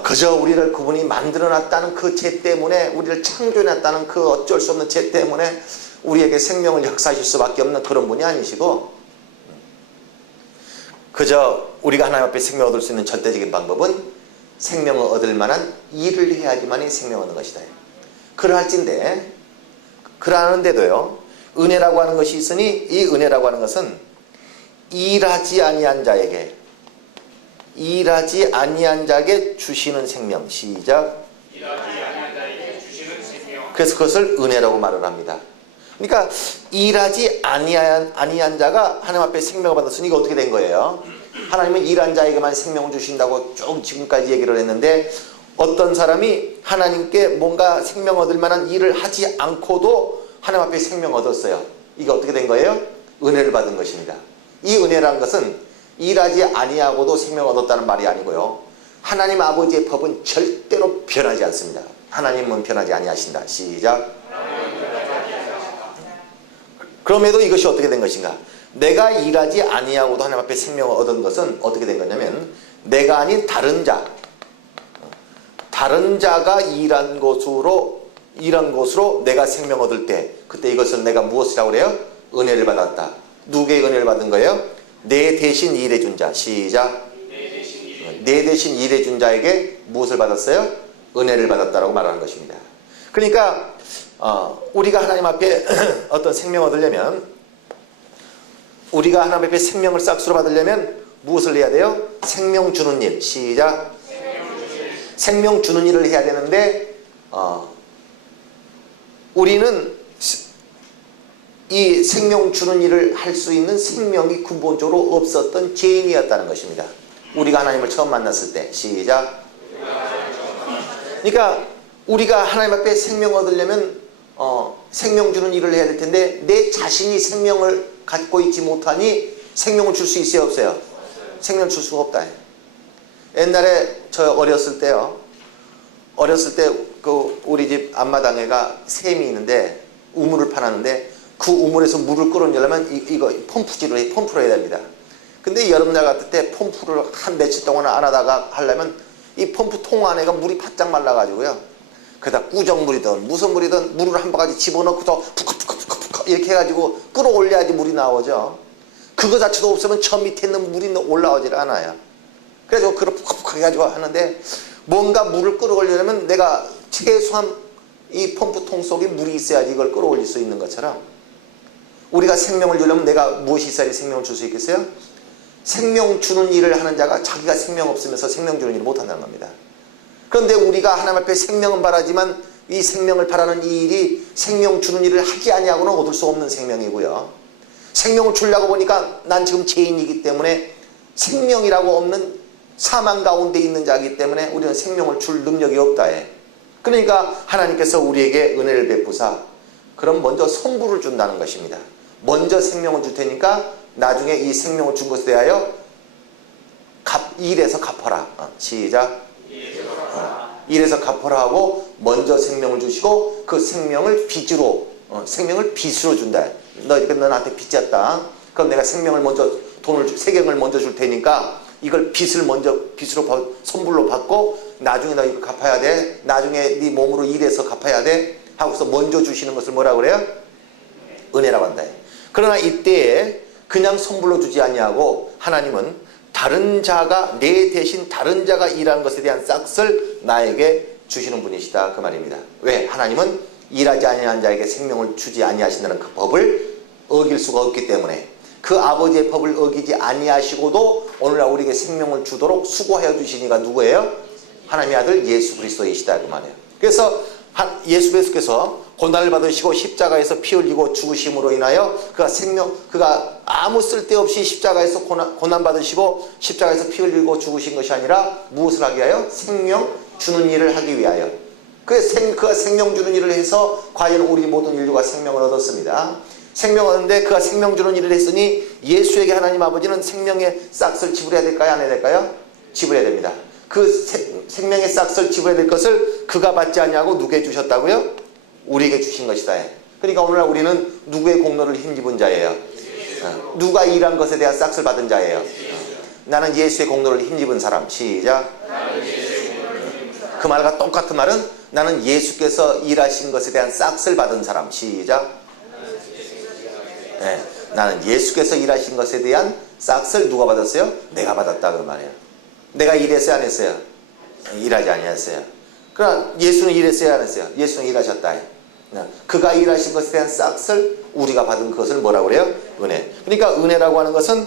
그저 우리를 그분이 만들어 놨다는 그 죄 때문에 우리를 창조해 놨다는 그 어쩔 수 없는 죄 때문에 우리에게 생명을 역사하실 수밖에 없는 그런 분이 아니시고 그저 우리가 하나님 앞에 생명을 얻을 수 있는 절대적인 방법은 생명을 얻을 만한 일을 해야지만이 생명을 얻는 것이다. 그러할진데 그러하는데도요 은혜라고 하는 것이 있으니 이 은혜라고 하는 것은 일하지 아니한 자에게 주시는 생명. 시작. 일하지 아니한 자에게 주시는 생명. 그래서 그것을 은혜라고 말을 합니다. 그러니까 일하지 아니한 자가 하나님 앞에 생명을 받았으니 이거 어떻게 된 거예요? 하나님은 일한 자에게만 생명을 주신다고 쭉 지금까지 얘기를 했는데 어떤 사람이 하나님께 뭔가 생명 얻을 만한 일을 하지 않고도 하나님 앞에 생명 얻었어요. 이게 어떻게 된 거예요? 은혜를 받은 것입니다. 이 은혜라는 것은 일하지 아니하고도 생명 얻었다는 말이 아니고요. 하나님 아버지의 법은 절대로 변하지 않습니다. 하나님은 변하지 아니하신다. 시작. 그럼에도 이것이 어떻게 된 것인가? 내가 일하지 아니하고도 하나님 앞에 생명을 얻은 것은 어떻게 된 거냐면 내가 아닌 다른 자가 일한 것으로 내가 생명 얻을 때 그때 이것을 내가 무엇이라고 그래요? 은혜를 받았다. 누구의 은혜를 받은 거예요? 내 대신 일해준 자. 시작. 내 대신 일해준 자에게 무엇을 받았어요? 은혜를 받았다라고 말하는 것입니다. 그러니까 우리가 하나님 앞에 어떤 생명 얻으려면 우리가 하나님 앞에 생명을 싹수로 받으려면 무엇을 해야 돼요? 생명 주는 일. 시작. 생명 주는 일을 해야 되는데 우리는 이 생명 주는 일을 할 수 있는 생명이 근본적으로 없었던 죄인이었다는 것입니다. 우리가 하나님을 처음 만났을 때. 시작. 그러니까 우리가 하나님 앞에 생명 얻으려면 생명 주는 일을 해야 될 텐데 내 자신이 생명을 갖고 있지 못하니 생명을 줄 수 있어요 없어요? 생명을 줄 수가 없다. 옛날에 저 어렸을 때 그 우리 집 앞마당에가 샘이 있는데 우물을 파놨는데 그 우물에서 물을 끌어내려면 이거 펌프로 해야 됩니다. 근데 여름날 같을 때 펌프를 한 며칠 동안 안 하다가 하려면 이 펌프 통 안에가 물이 바짝 말라가지고요. 그러다 꾸정물이든 무슨 물이든 물을 한 바가지 집어넣고서 푸커푸커 이렇게 해가지고 끌어올려야지 물이 나오죠. 그거 자체도 없으면 저 밑에 있는 물이 올라오질 않아요. 그래서 그걸 푸커푸커 해가지고 하는데 뭔가 물을 끌어올리려면 내가 최소한 이 펌프통 속에 물이 있어야지 이걸 끌어올릴 수 있는 것처럼 우리가 생명을 주려면 내가 무엇이 있어야 생명을 줄 수 있겠어요? 생명 주는 일을 하는 자가 자기가 생명 없으면서 생명 주는 일을 못한다는 겁니다. 그런데 우리가 하나님 앞에 생명은 바라지만 이 생명을 바라는 이 일이 생명 주는 일을 하지 아니하고는 얻을 수 없는 생명이고요. 생명을 주려고 보니까 난 지금 죄인이기 때문에 생명이라고 없는 사망 가운데 있는 자이기 때문에 우리는 생명을 줄 능력이 없다 해. 그러니까 하나님께서 우리에게 은혜를 베푸사 그럼 먼저 선물을 준다는 것입니다. 먼저 생명을 줄 테니까 나중에 이 생명을 준 것에 대하여 일해서 갚아라. 시작. 일해서 갚아라 하고 먼저 생명을 주시고 그 생명을 빚으로 준다. 너 나한테 빚졌다. 그럼 내가 생명을 먼저 세경을 먼저 줄 테니까 이걸 빚으로 선불로 받고 나중에 너 이거 갚아야 돼. 나중에 네 몸으로 일해서 갚아야 돼. 하고서 먼저 주시는 것을 뭐라 그래요? 은혜라고 한다. 그러나 이때에 그냥 선불로 주지 아니하고 하나님은 내 대신 다른 자가 일한 것에 대한 싹을 나에게 주시는 분이시다. 그 말입니다. 왜? 하나님은 일하지 아니한 자에게 생명을 주지 아니하신다는 그 법을 어길 수가 없기 때문에 그 아버지의 법을 어기지 아니하시고도 오늘날 우리에게 생명을 주도록 수고하여 주신 이가 누구예요? 하나님의 아들 예수 그리스도이시다. 그 말이에요. 그래서 예수 그리스도께서 고난을 받으시고 십자가에서 피 흘리고 죽으심으로 인하여 그가 아무 쓸데없이 십자가에서 고난 받으시고 십자가에서 피 흘리고 죽으신 것이 아니라 무엇을 하기 위하여? 생명 주는 일을 하기 위하여. 그가 생명 주는 일을 해서 과연 우리 모든 인류가 생명을 얻었습니다. 생명을 얻는데 그가 생명 주는 일을 했으니 예수에게 하나님 아버지는 생명의 싹을 지불해야 될까요? 안 해야 될까요? 지불해야 됩니다. 그 생명의 싹을 지불해야 될 것을 그가 받지 않냐고 누구에게 주셨다고요? 우리에게 주신 것이다. 그러니까 오늘날 우리는 누구의 공로를 힘입은 자예요? 누가 일한 것에 대한 싹을 받은 자예요? 나는 예수의 공로를 힘입은 사람. 시작. 그 말과 똑같은 말은 나는 예수께서 일하신 것에 대한 싹을 받은 사람. 시작. 나는 예수께서 일하신 것에 대한 싹을 누가 받았어요? 내가 받았다. 그 말이에요. 내가 일했어요? 안 했어요? 일하지 아니했어요. 그러나 예수는 일했어요? 안 했어요? 예수는 일하셨다. 그가 일하신 것에 대한 싹을 우리가 받은 그것을 뭐라고 그래요? 은혜. 그러니까 은혜라고 하는 것은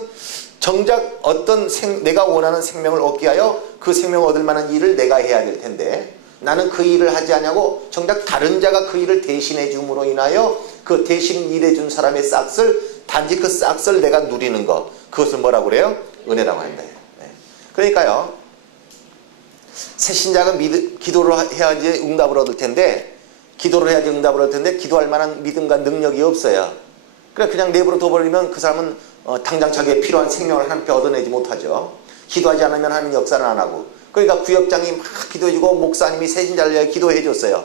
정작 어떤 내가 원하는 생명을 얻기 위하여 그 생명을 얻을 만한 일을 내가 해야 될 텐데 나는 그 일을 하지 않냐고 정작 다른 자가 그 일을 대신해 줌으로 인하여 그 대신 일해 준 사람의 싹을 단지 그 싹을 내가 누리는 것, 그것을 뭐라고 그래요? 은혜라고 한다. 그러니까요, 새신자가 기도를 해야지 응답을 얻을 텐데 기도할 만한 믿음과 능력이 없어요. 그냥 내버려 둬버리면 그 사람은 당장 자기의 필요한 생명을 하나님께 얻어내지 못하죠. 기도하지 않으면 하나님 역사는 안 하고. 그러니까 구역장이 막 기도해주고 목사님이 새신자를 위해 기도해줬어요.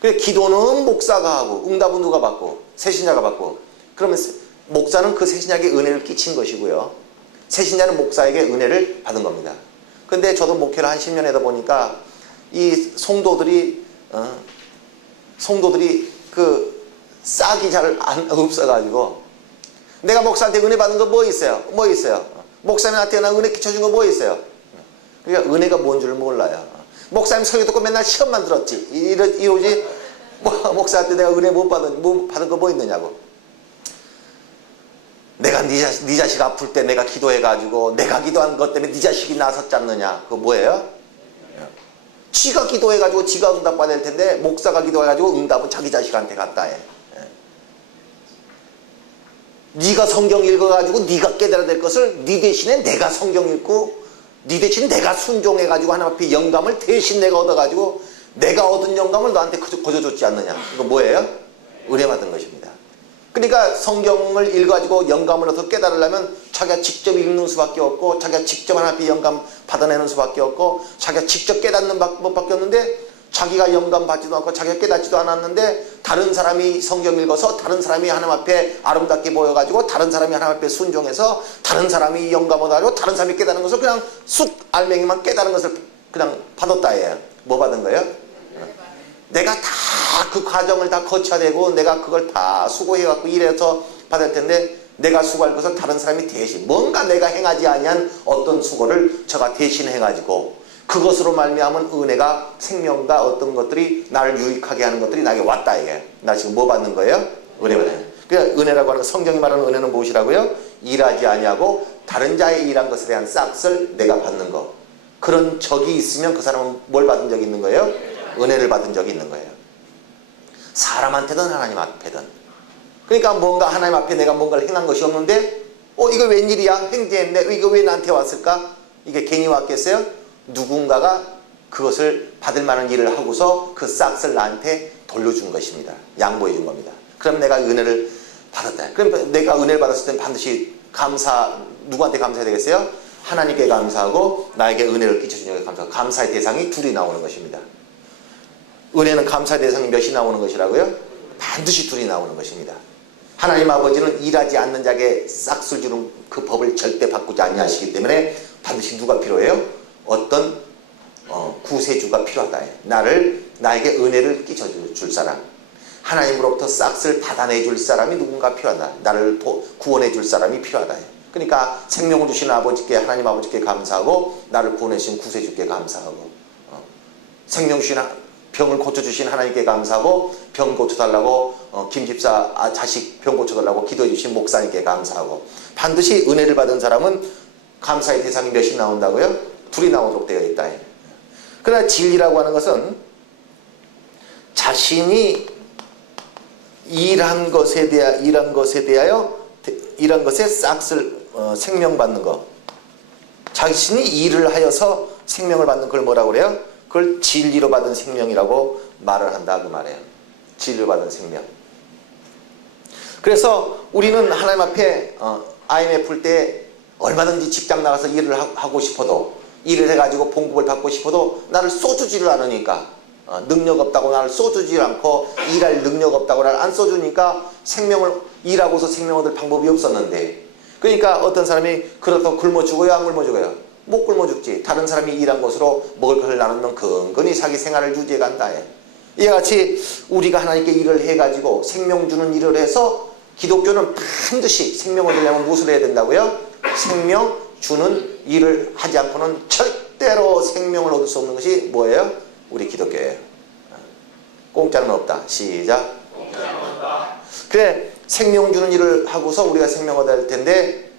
그래 기도는 목사가 하고 응답은 누가 받고? 새신자가 받고. 그러면 목사는 그 새신자에게 은혜를 끼친 것이고요. 새신자는 목사에게 은혜를 받은 겁니다. 근데 저도 목회를 한 10년 하다 보니까 이 성도들이 그 싹이 잘 없어가지고 내가 목사한테 은혜 받은 거 뭐 있어요? 목사님한테 나 은혜 끼쳐준 거 뭐 있어요? 그러니까 은혜가 뭔 줄 몰라요. 목사님 설교 듣고 맨날 시험만 들었지. 이러지 목사한테 내가 은혜 받은 거 뭐 있느냐고. 내가 네 자식 아플 때 내가 기도해가지고 내가 기도한 것 때문에 네 자식이 나섰지 않느냐. 그거 뭐예요? 지가 기도해가지고 지가 응답 받을 텐데 목사가 기도해가지고 응답은 자기 자식한테 갔다 해. 네가 성경 읽어가지고 네가 깨달아야 될 것을 네 대신에 내가 성경 읽고 네 대신 내가 순종해가지고 하나님 앞에 영감을 대신 내가 얻어가지고 내가 얻은 영감을 너한테 거저줬지 않느냐. 이거 뭐예요? 은혜 받은 것입니다. 그러니까 성경을 읽어가지고 영감을 얻어 깨달으려면 자기가 직접 읽는 수밖에 없고 자기가 직접 하나님 앞에 영감 받아내는 수밖에 없고 자기가 직접 깨닫는 법밖에 없는데 자기가 영감 받지도 않고 자기가 깨닫지도 않았는데 다른 사람이 성경 읽어서 다른 사람이 하나님 앞에 아름답게 보여가지고 다른 사람이 하나님 앞에 순종해서 다른 사람이 영감 얻어가지고 다른 사람이 깨닫는 것을 그냥 쑥 알맹이만 깨닫는 것을 그냥 받았다 해요. 뭐 받은 거예요? 내가 다 그 과정을 다 거쳐야 되고 내가 그걸 다 수고해갖고 일해서 받을 텐데 내가 수고할 것을 다른 사람이 대신 뭔가 내가 행하지 아니한 어떤 수고를 저가 대신 해가지고 그것으로 말미암은 은혜가 생명과 어떤 것들이 나를 유익하게 하는 것들이 나에게 왔다 이게. 나 지금 뭐 받는 거예요? 은혜 받는. 그러니까 은혜라고 하는 성경이 말하는 은혜는 무엇이라고요? 일하지 아니하고 다른 자의 일한 것에 대한 싹을 내가 받는 것. 그런 적이 있으면 그 사람은 뭘 받은 적이 있는 거예요? 은혜를 받은 적이 있는 거예요. 사람한테든 하나님 앞에든. 그러니까 뭔가 하나님 앞에 내가 뭔가를 행한 것이 없는데 이거 웬일이야? 행제했네. 이거 왜 나한테 왔을까? 이게 괜히 왔겠어요? 누군가가 그것을 받을 만한 일을 하고서 그 싹을 나한테 돌려준 것입니다. 양보해 준 겁니다. 그럼 내가 은혜를 받았다. 그럼 내가 은혜를 받았을 땐 반드시 누구한테 감사해야 되겠어요? 하나님께 감사하고 나에게 은혜를 끼쳐주니까 감사하고, 감사의 대상이 둘이 나오는 것입니다. 은혜는 감사의 대상이 몇이 나오는 것이라고요? 반드시 둘이 나오는 것입니다. 하나님 아버지는 일하지 않는 자에게 싹쓸 주는 그 법을 절대 바꾸지 아니하시기 때문에 반드시 누가 필요해요? 어떤 구세주가 필요하다. 나에게 은혜를 끼쳐줄 사람, 하나님으로부터 싹쓸 받아내 줄 사람이 누군가 필요하다. 나를 구원해 줄 사람이 필요하다. 그러니까 생명을 주신 아버지께, 하나님 아버지께 감사하고, 나를 구원해 주신 구세주께 감사하고, 생명 주신 병을 고쳐주신 하나님께 감사하고, 병 고쳐달라고 김집사 자식 병 고쳐달라고 기도해 주신 목사님께 감사하고, 반드시 은혜를 받은 사람은 감사의 대상이 몇이 나온다고요? 둘이 나오도록 되어 있다. 그러나 진리라고 하는 것은 자신이 일한 것에 대하여 일한 것에 싹쓸 생명받는 것, 자신이 일을 하여서 생명을 받는 걸 뭐라고 그래요? 그걸 진리로 받은 생명이라고 말을 한다, 그 말이에요. 진리로 받은 생명. 그래서 우리는 하나님 앞에 IMF일 때 얼마든지 직장 나가서 일을 하고 싶어도, 일을 해가지고 봉급을 받고 싶어도 나를 쏘주지를 않으니까, 능력 없다고 나를 쏘주지 않고, 일할 능력 없다고 나를 안 쏘주니까 일하고서 생명을 얻을 방법이 없었는데, 그러니까 어떤 사람이 그렇다고 굶어 죽어요, 안 굶어 죽어요? 못 굶어 죽지. 다른 사람이 일한 것으로 먹을 것을 나누면 근근히 자기 생활을 유지해 간다. 이와 같이 우리가 하나님께 일을 해가지고 생명 주는 일을 해서, 기독교는 반드시 생명을 얻으려면 무엇을 해야 된다고요? 생명 주는 일을 하지 않고는 절대로 생명을 얻을 수 없는 것이 뭐예요? 우리 기독교예요. 공짜는 없다. 시작. 공짜는 없다. 그래, 생명 주는 일을 하고서 우리가 생명을 얻어야 할 텐데,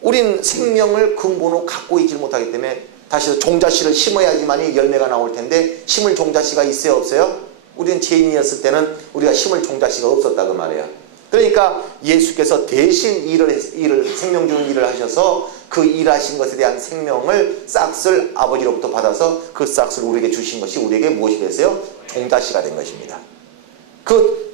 우린 생명을 근본으로 갖고 있지 못하기 때문에, 다시 종자씨를 심어야지만이 열매가 나올 텐데, 심을 종자씨가 있어요, 없어요? 우리는 죄인이었을 때는 우리가 심을 종자씨가 없었다, 그 말이에요. 그러니까 예수께서 대신 생명 주는 일을 하셔서 그 일하신 것에 대한 생명을 싹쓸 아버지로부터 받아서 그 싹쓸 우리에게 주신 것이 우리에게 무엇이 됐어요? 종자씨가 된 것입니다.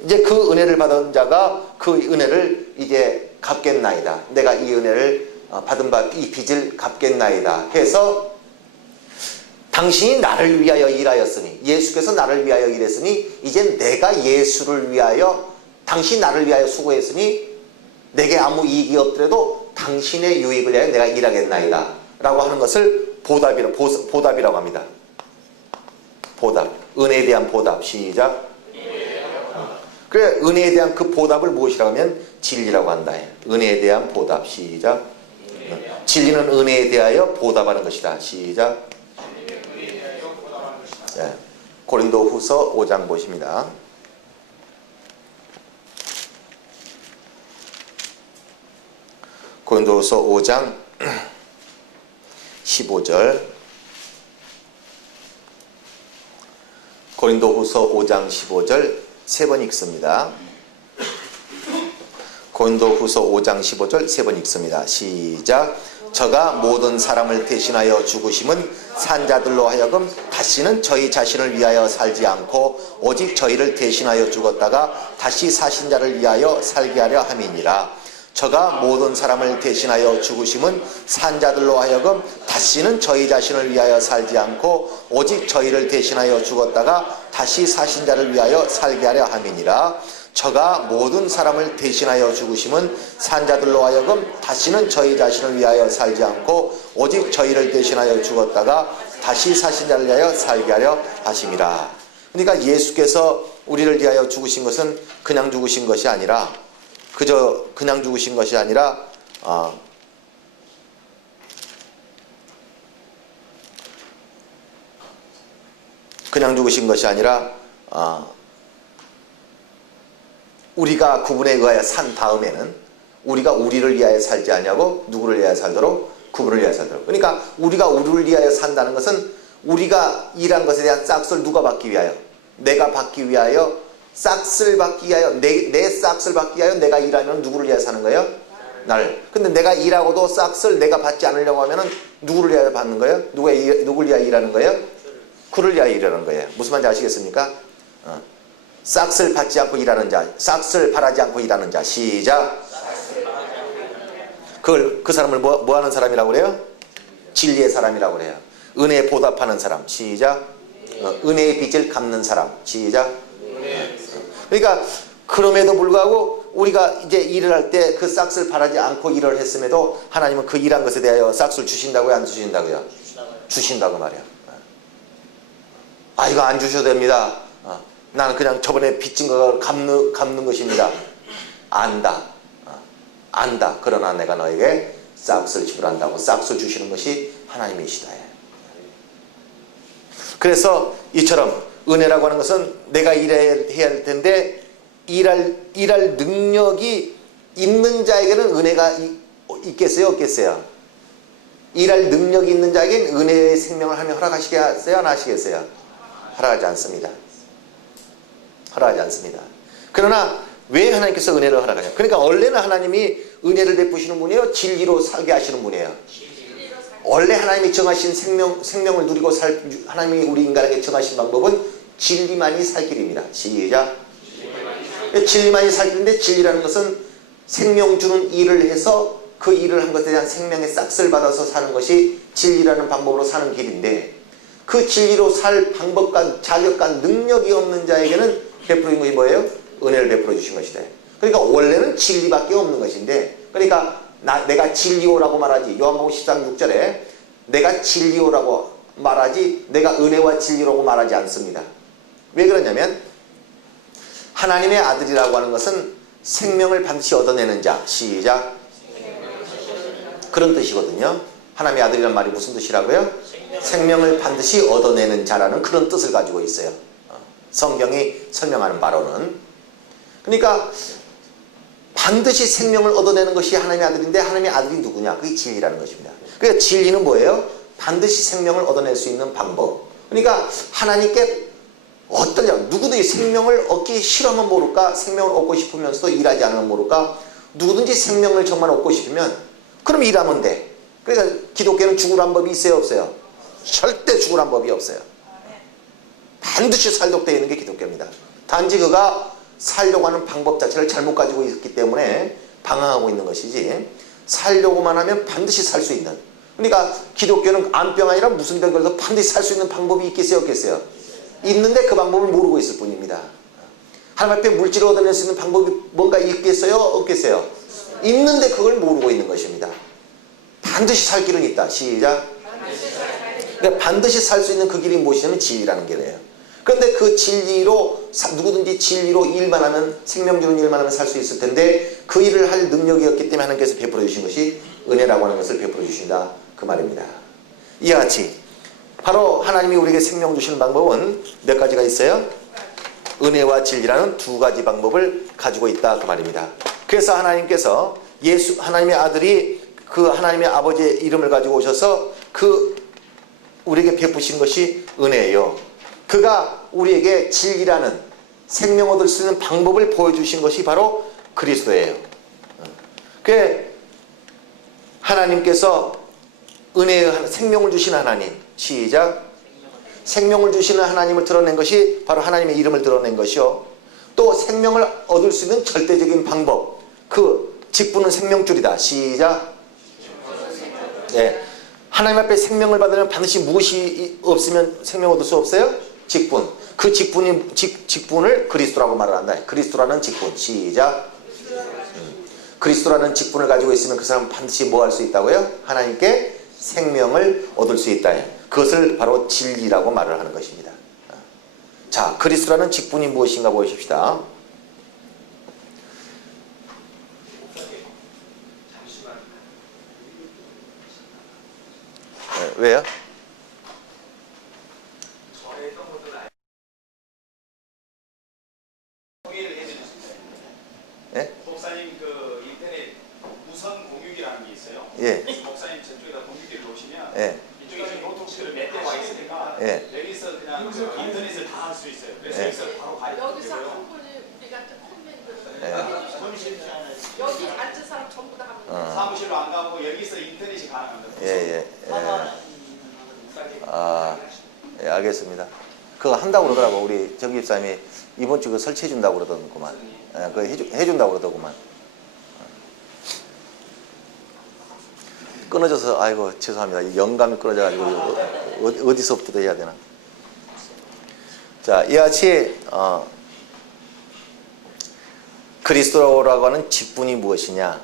이제 그 은혜를 받은 자가 그 은혜를 이제 갚겠나이다. 내가 이 은혜를 받은 바 이 빚을 갚겠나이다 해서, 당신이 나를 위하여 일하였으니, 예수께서 나를 위하여 일했으니, 이제 내가 예수를 위하여, 당신이 나를 위하여 수고했으니 내게 아무 이익이 없더라도 당신의 유익을 위하여 내가 일하겠나이다 라고 하는 것을 보답이라고 합니다. 보답, 은혜에 대한 보답. 시작. 그래, 은혜에 대한 그 보답을 무엇이라고 하면 진리라고 한다. 은혜에 대한 보답. 시작. 진리는 은혜에 대하여 보답하는 것이다. 시작. 네. 고린도후서 5장 보십니다. 고린도후서 5장 15절. 고린도후서 5장 15절 세 번 읽습니다. 고린도후서 5장 15절 세 번 읽습니다. 시작. 저가 모든 사람을 대신하여 죽으심은 산자들로 하여금 다시는 저희 자신을 위하여 살지 않고 오직 저희를 대신하여 죽었다가 다시 사신 자를 위하여 살게 하려 함이니라. 저가 모든 사람을 대신하여 죽으심은 산자들로 하여금 다시는 저희 자신을 위하여 살지 않고 오직 저희를 대신하여 죽었다가 다시 사신 자를 위하여 살게 하려 함이니라. 저가 모든 사람을 대신하여 죽으심은 산자들로 하여금 다시는 저희 자신을 위하여 살지 않고 오직 저희를 대신하여 죽었다가 다시 사신 자를 위하여 살게 하려 하심이라. 그러니까 예수께서 우리를 위하여 죽으신 것은 그냥 죽으신 것이 아니라, 그저 그냥 죽으신 것이 아니라 우리가 그분에 의하여 산 다음에는 우리가 우리를 위하여 살지 않냐고, 누구를 위하여 살도록? 그분을 위하여 살도록. 그러니까 우리가 우리를 위하여 산다는 것은, 우리가 일한 것에 대한 싹쓸 누가 받기 위하여? 내가 받기 위하여, 싹쓸 받기 위하여, 내 싹쓸 받기 위하여 내가 일하면 누구를 위하여 사는 거예요? 나를. 근데 내가 일하고도 싹쓸 내가 받지 않으려고 하면은 누구를 위하여 받는 거예요? 누구를 위하여 일하는 거예요? 그를 위하여 일하는 거예요. 무슨 말인지 아시겠습니까? 싹쓸 받지 않고 일하는 자, 싹쓸 바라지 않고 일하는 자. 시작. 그 사람을 뭐 하는 사람이라고 그래요? 진리의 사람이라고 그래요. 은혜에 보답하는 사람. 시작. 은혜의 빚을 갚는 사람. 시작. 그러니까 그럼에도 불구하고 우리가 이제 일을 할 때 그 싹스를 바라지 않고 일을 했음에도 하나님은 그 일한 것에 대하여 싹스를 주신다고요? 안 주신다고요? 주신다고 말이야. 아, 이거 안 주셔도 됩니다. 나는 그냥 저번에 빚진 걸 갚는 것입니다. 안다. 안다. 그러나 내가 너에게 싹스를 지불한다고 싹스 주시는 것이 하나님이시다. 그래서 이처럼 은혜라고 하는 것은 내가 일해야 할 텐데 일할 능력이 있는 자에게는 은혜가 있겠어요? 없겠어요? 일할 능력이 있는 자에게는 은혜의 생명을 하며 허락하시겠어요? 안 하시겠어요? 허락하지 않습니다. 허락하지 않습니다. 그러나 왜 하나님께서 은혜를 허락하냐? 그러니까 원래는 하나님이 은혜를 베푸시는 분이에요? 진리로 살게 하시는 분이에요? 원래 하나님이 정하신 생명을 누리고 하나님이 우리 인간에게 정하신 방법은 진리만이 살 길입니다. 시작. 진리만이 살 길인데 진리라는 것은 생명 주는 일을 해서 그 일을 한 것에 대한 생명의 싹스를 받아서 사는 것이 진리라는 방법으로 사는 길인데 그 진리로 살 방법과 자격과 능력이 없는 자에게는 베풀어진 것이 뭐예요? 은혜를 베풀어 주신 것이다. 그러니까 원래는 진리밖에 없는 것인데 그러니까 내가 진리오라고 말하지. 요한복음 13장 6절에 내가 진리오라고 말하지 내가 은혜와 진리라고 말하지 않습니다. 왜 그러냐면 하나님의 아들이라고 하는 것은 생명을 반드시 얻어내는 자. 시작. 그런 뜻이거든요. 하나님의 아들이라는 말이 무슨 뜻이라고요? 생명을 반드시 얻어내는 자라는 그런 뜻을 가지고 있어요. 성경이 설명하는 바로는. 그러니까 반드시 생명을 얻어내는 것이 하나님의 아들인데 하나님의 아들이 누구냐? 그게 진리라는 것입니다. 그러니까 진리는 뭐예요? 반드시 생명을 얻어낼 수 있는 방법. 그러니까 하나님께 어떠냐? 누구든지 생명을 얻기 싫으면 모를까? 생명을 얻고 싶으면서도 일하지 않으면 모를까? 누구든지 생명을 정말 얻고 싶으면 그럼 일하면 돼. 그러니까 기독교는 죽으란 법이 있어요? 없어요? 절대 죽으란 법이 없어요. 반드시 살도록 되어 있는 게 기독교입니다. 단지 그가 살려고 하는 방법 자체를 잘못 가지고 있기 때문에 방황하고 있는 것이지 살려고만 하면 반드시 살 수 있는. 그러니까 기독교는 암병 아니라 무슨 병 걸려도 반드시 살 수 있는 방법이 있겠어요? 없겠어요? 있는데 그 방법을 모르고 있을 뿐입니다. 하나님 앞에 물질을 얻어낼 수 있는 방법이 뭔가 있겠어요? 없겠어요? 있는데 그걸 모르고 있는 것입니다. 반드시 살 길은 있다. 시작. 그러니까 반드시 살 수 있는 그 길이 무엇이냐면 진리라는 길이에요. 그런데 그 진리로 누구든지 진리로 일만 하면 생명 주는 일만 하면 살 수 있을 텐데 그 일을 할 능력이 없기 때문에 하나님께서 베풀어 주신 것이 은혜라고 하는 것을 베풀어 주신다. 그 말입니다. 이와 같이 바로 하나님이 우리에게 생명 주시는 방법은 몇 가지가 있어요? 은혜와 진리라는 두 가지 방법을 가지고 있다. 그 말입니다. 그래서 하나님께서 하나님의 아들이 그 하나님의 아버지의 이름을 가지고 오셔서 우리에게 베푸신 것이 은혜예요. 그가 우리에게 진리라는 생명 얻을 수 있는 방법을 보여주신 것이 바로 그리스도예요. 그 하나님께서 생명을 주신 하나님. 시작. 생명을 주시는 하나님을 드러낸 것이 바로 하나님의 이름을 드러낸 것이요. 또 생명을 얻을 수 있는 절대적인 방법. 그 직분은 생명줄이다. 시작. 네. 하나님 앞에 생명을 받으려면 반드시 무엇이 없으면 생명 얻을 수 없어요? 직분. 그 직분을 그리스도라고 말을 한다. 그리스도라는 직분. 시작. 그리스도라는 직분을 가지고 있으면 그 사람은 반드시 뭐 할 수 있다고요? 하나님께 생명을 얻을 수 있다. 그것을 바로 진리라고 말을 하는 것입니다. 자, 그리스도라는 직분이 무엇인가 보십시다. 왜요? 예? 목사님 그 인터넷 무선 공유기라는 게 있어요. 예. 목사님 저쪽에다 공유기를 놓으시면 예. 이쪽에 지금 노트북을 몇 대가 있으니까 예. 여기서 그냥 인터넷을 다 할 수 있어요. 그래서 예. 여기서 바로 가입하면 여기서 되고요. 한 분이 우리 같은 컴맨드 예. 여기 앉은 사람 전부 다 하면 돼요. 사무실로 안 가고 여기서 인터넷이 가능합니다. 예. 아, 예, 알겠습니다. 그거 한다고 그러더라고. 우리 정 집사님이 이번 주 그 설치해 준다고 그러더구만. 예, 그거 해준다고 그러더구만. 끊어져서 아이고 죄송합니다. 영감이 끊어져가지고 어디서부터 해야 되나? 자, 이와 같이 그리스도라고 하는 직분이 무엇이냐?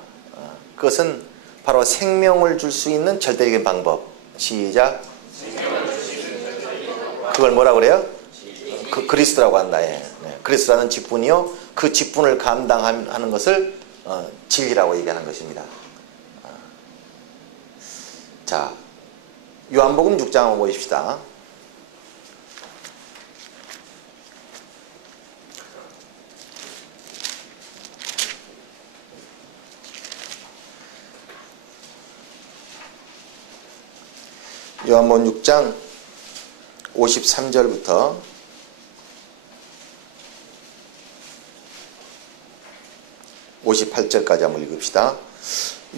그것은 바로 생명을 줄 수 있는 절대적인 방법. 시작. 그걸 뭐라 그래요? 그리스도라고 한다. 예. 네. 그리스도라는 직분이요. 그 직분을 감당하는 것을 진리라고 얘기하는 것입니다. 자, 요한복음 6장 한번 보십시다. 요한복음 6장 53절부터 58절까지 한번 읽읍시다.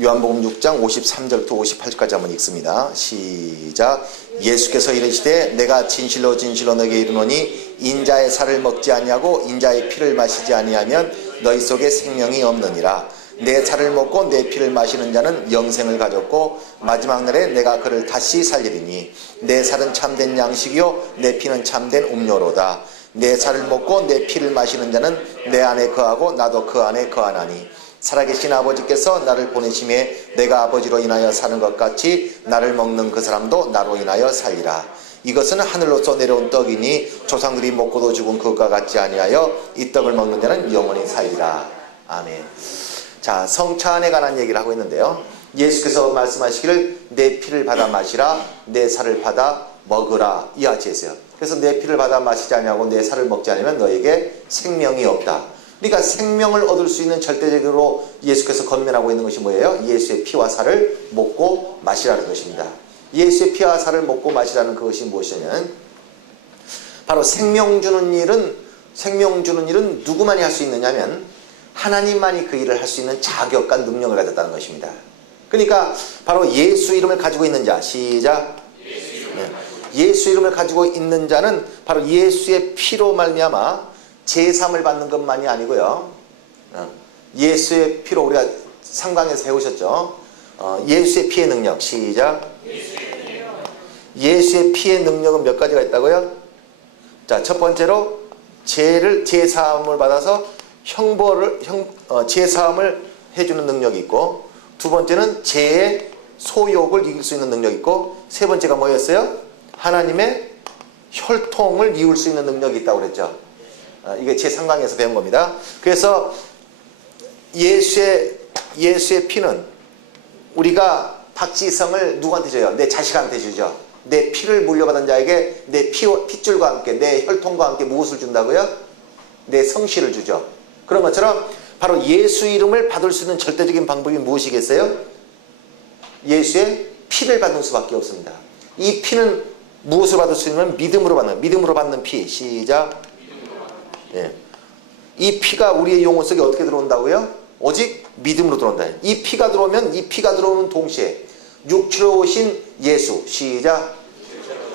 요한복음 6장 53절부터 58절까지 한번 읽습니다. 시작. 예수께서 이르시되 내가 진실로 진실로 너에게 이르노니 인자의 살을 먹지 아니하고 인자의 피를 마시지 아니하면 너희 속에 생명이 없느니라. 내 살을 먹고 내 피를 마시는 자는 영생을 가졌고 마지막 날에 내가 그를 다시 살리리니 내 살은 참된 양식이요 내 피는 참된 음료로다. 내 살을 먹고 내 피를 마시는 자는 내 안에 거하고 나도 그 안에 거하나니 살아계신 아버지께서 나를 보내심에 내가 아버지로 인하여 사는 것 같이 나를 먹는 그 사람도 나로 인하여 살리라. 이것은 하늘로서 내려온 떡이니 조상들이 먹고도 죽은 그것과 같지 아니하여 이 떡을 먹는 자는 영원히 살리라. 아멘. 자, 성찬에 관한 얘기를 하고 있는데요. 예수께서 말씀하시기를 내 피를 받아 마시라, 내 살을 받아 먹으라 이와 같이 했어요. 그래서 내 피를 받아 마시지 아니하고 내 살을 먹지 않으면 너에게 생명이 없다. 그러니까 생명을 얻을 수 있는 절대적으로 예수께서 권면하고 있는 것이 뭐예요? 예수의 피와 살을 먹고 마시라는 것입니다. 예수의 피와 살을 먹고 마시라는 그것이 무엇이냐면 바로 생명 주는 일은 누구만이 할 수 있느냐면 하나님만이 그 일을 할 수 있는 자격과 능력을 가졌다는 것입니다. 그러니까 바로 예수 이름을 가지고 있는 자, 시작. 예수 이름을 가지고 있는 자는 바로 예수의 피로 말미암아 제삼을 받는 것만이 아니고요. 예수의 피로 우리가 상강에서 배우셨죠. 예수의 피의 능력, 시작. 예수의 피의 능력은 몇 가지가 있다고요? 자, 첫 번째로 제사함을 받아서 제사함을 해주는 능력이 있고, 두 번째는 죄의 소욕을 이길 수 있는 능력이 있고, 세 번째가 뭐였어요? 하나님의 혈통을 이을 수 있는 능력이 있다고 그랬죠. 이게 제3강에서 배운 겁니다. 그래서 예수의 피는 우리가 박지성을 누구한테 줘요? 내 자식한테 주죠. 내 피를 물려받은 자에게 내 핏줄과 함께 내 혈통과 함께 무엇을 준다고요? 내 성실을 주죠. 그런 것처럼 바로 예수 이름을 받을 수 있는 절대적인 방법이 무엇이겠어요? 예수의 피를 받는 수밖에 없습니다. 이 피는 무엇을 받을 수 있냐면 믿음으로 받는 피. 시작. 예. 이 피가 우리의 영혼 속에 어떻게 들어온다고요? 오직 믿음으로 들어온다. 이 피가 들어오는 동시에 육체로 오신 예수. 시작.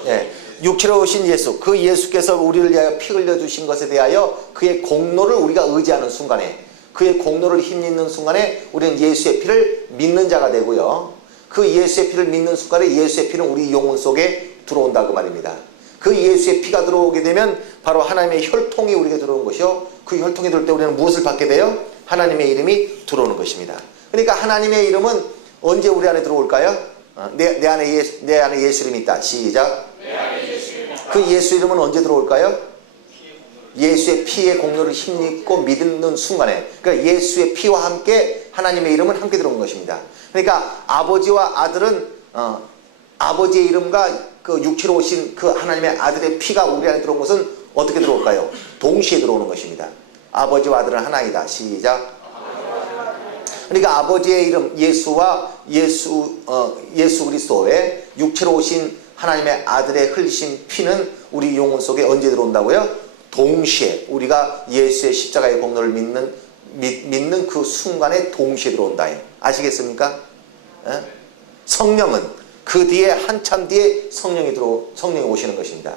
예. 육체로 오신 예수, 그 예수께서 우리를 위하여 피 흘려주신 것에 대하여 그의 공로를 우리가 의지하는 순간에, 그의 공로를 힘입는 순간에 우리는 예수의 피를 믿는 자가 되고요. 그 예수의 피를 믿는 순간에 예수의 피는 우리 영혼 속에 들어온다고 말입니다. 그 예수의 피가 들어오게 되면 바로 하나님의 혈통이 우리에게 들어온 것이요, 그 혈통이 들어올 때 우리는 무엇을 받게 돼요? 하나님의 이름이 들어오는 것입니다. 그러니까 하나님의 이름은 언제 우리 안에 들어올까요? 내 안에 예수 이름이 있다. 시작. 그 예수 이름은 언제 들어올까요? 예수의 피의 공로를 힘입고 믿는 순간에, 그러니까 예수의 피와 함께 하나님의 이름은 함께 들어온 것입니다. 그러니까 아버지와 아들은 아버지의 이름과 그 육체로 오신 그 하나님의 아들의 피가 우리 안에 들어온 것은 어떻게 들어올까요? 동시에 들어오는 것입니다. 아버지와 아들은 하나이다. 시작. 그러니까 아버지의 이름 예수와 예수 그리스도의 육체로 오신 하나님의 아들의 흘리신 피는 우리 영혼 속에 언제 들어온다고요? 동시에 우리가 예수의 십자가의 공로를 믿는 그 순간에 동시에 들어온다. 아시겠습니까? 에? 성령은 그 뒤에 한참 뒤에 성령이 오시는 것입니다.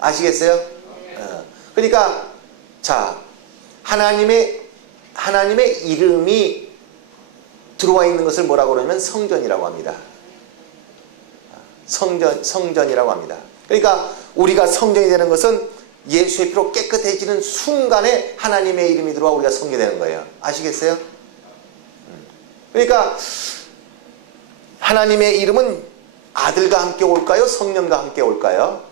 아시겠어요? 그러니까 자, 하나님의 이름이 들어와 있는 것을 뭐라고 그러냐면 성전이라고 합니다. 성전이라고 합니다. 그러니까 우리가 성전이 되는 것은 예수의 피로 깨끗해지는 순간에 하나님의 이름이 들어와 우리가 성전이 되는 거예요. 아시겠어요? 그러니까 하나님의 이름은 아들과 함께 올까요? 성령과 함께 올까요?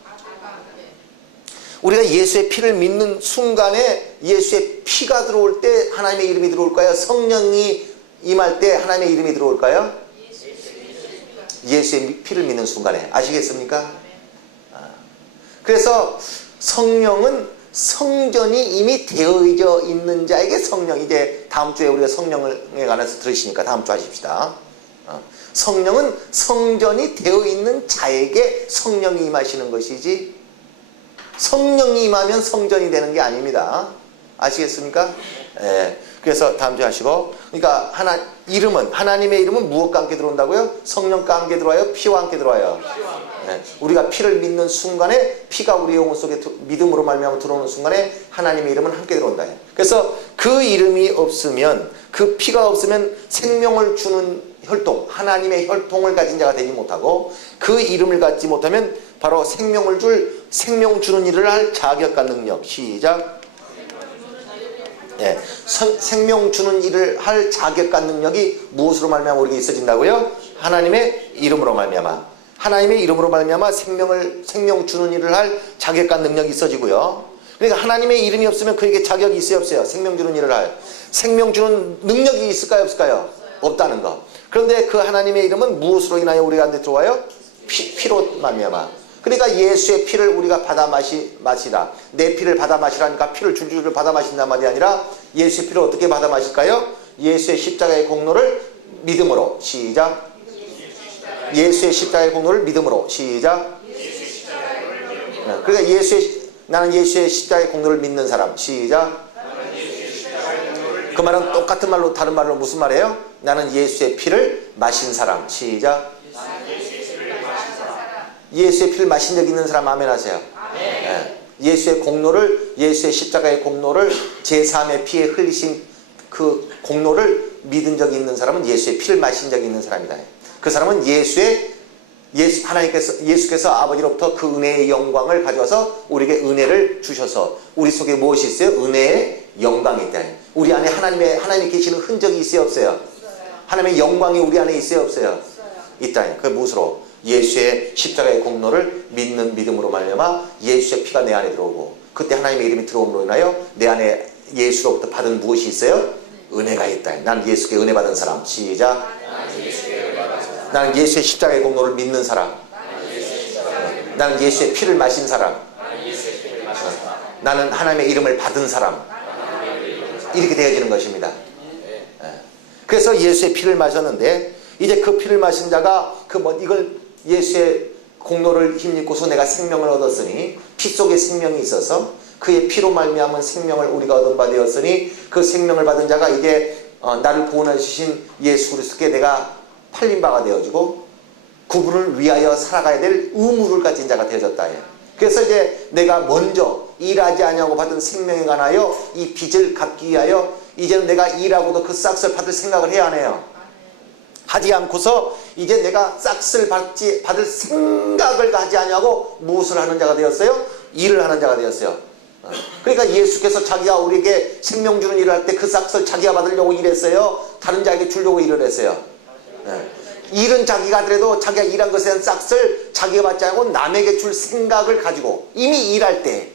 우리가 예수의 피를 믿는 순간에 예수의 피가 들어올 때 하나님의 이름이 들어올까요? 성령이 임할 때 하나님의 이름이 들어올까요? 예수의 피를 믿는 순간에. 아시겠습니까? 그래서 성령은 성전이 이미 되어져 있는 자에게 성령, 이제 다음 주에 우리가 성령에 관해서 들으시니까 다음 주 하십시다. 성령은 성전이 되어 있는 자에게 성령이 임하시는 것이지 성령이 임하면 성전이 되는 게 아닙니다. 아시겠습니까? 예. 그래서 다음 주에 하시고, 그러니까 하나님의 이름은 무엇과 함께 들어온다고요? 성령과 함께 들어와요? 피와 함께 들어와요? 네. 우리가 피를 믿는 순간에 피가 우리 영혼 속에 믿음으로 말미암아 들어오는 순간에 하나님의 이름은 함께 들어온다. 그래서 그 이름이 없으면, 그 피가 없으면 생명을 주는 혈통, 하나님의 혈통을 가진 자가 되지 못하고, 그 이름을 갖지 못하면 바로 생명 주는 일을 할 자격과 능력. 시작. 예, 생명 주는 일을 할 자격과 능력이 무엇으로 말미암아 우리에게 있어진다고요? 하나님의 이름으로 말미암아. 하나님의 이름으로 말미암아 생명 주는 일을 할 자격과 능력이 있어지고요. 그러니까 하나님의 이름이 없으면 그에게 자격이 있어요, 없어요? 생명 주는 일을 할 생명 주는 능력이 있을까요, 없을까요? 없다는 거. 그런데 그 하나님의 이름은 무엇으로 인하여 우리가 들어와요? 피로 말미암아. 그러니까 예수의 피를 우리가 받아 마시라. 내 피를 받아 마시라니까 피를 줄줄 받아 마신단 말이 아니라 예수의 피를 어떻게 받아 마실까요? 예수의 십자가의 공로를 믿음으로. 시작. 예수의 십자가의 공로를 믿음으로. 시작. 그러니까 나는 예수의 십자가의 공로를 믿는 사람. 시작. 그 말은 똑같은 말로 다른 말로 무슨 말이에요? 나는 예수의 피를 마신 사람. 시작. 예수의 피를 마신 적 있는 사람 아멘 하세요. 네. 예수의 공로를, 예수의 십자가의 공로를, 제3의 피에 흘리신 그 공로를 믿은 적이 있는 사람은 예수의 피를 마신 적이 있는 사람이다. 그 사람은 예수께서 아버지로부터 그 은혜의 영광을 가져와서 우리에게 은혜를 주셔서 우리 속에 무엇이 있어요? 은혜의 영광이 있다. 우리 안에 하나님이 계시는 흔적이 있어요, 없어요? 하나님의 영광이 우리 안에 있어요, 없어요? 있다. 그 무엇으로? 예수의 십자가의 공로를 믿는 믿음으로 말미암아 예수의 피가 내 안에 들어오고, 그때 하나님의 이름이 들어옴으로 인하여 내 안에 예수로부터 받은 무엇이 있어요? 은혜가 있다. 나는 예수께 은혜 받은 사람. 시작. 나는 예수의 십자가의 공로를 믿는 사람. 나는 예수의 피를 마신 사람. 나는 하나님의 이름을 받은 사람. 이렇게 되어지는 것입니다. 그래서 예수의 피를 마셨는데, 이제 그 피를 마신 자가 이걸 예수의 공로를 힘입고서 내가 생명을 얻었으니, 피 속에 생명이 있어서 그의 피로 말미암은 생명을 우리가 얻은 바 되었으니, 그 생명을 받은 자가 이제 나를 구원해 주신 예수 그리스도께 내가 팔린 바가 되어지고 그분을 위하여 살아가야 될 의무를 가진 자가 되어졌다. 그래서 이제 내가 먼저 일하지 아니하고 받은 생명에 관하여 이 빚을 갚기 위하여 이제는 내가 일하고도 그 싹을 받을 생각을 해야 하네요. 하지 않고서 이제 내가 싹을 받을 생각을 하지 아니하고 무엇을 하는 자가 되었어요? 일을 하는 자가 되었어요. 그러니까 예수께서 자기가 우리에게 생명 주는 일을 할 때 그 싹을 자기가 받으려고 일했어요? 다른 자에게 주려고 일을 했어요? 일은 자기가 하더라도 자기가 일한 것에 대한 싹을 자기가 받지 않고 남에게 줄 생각을 가지고, 이미 일할 때,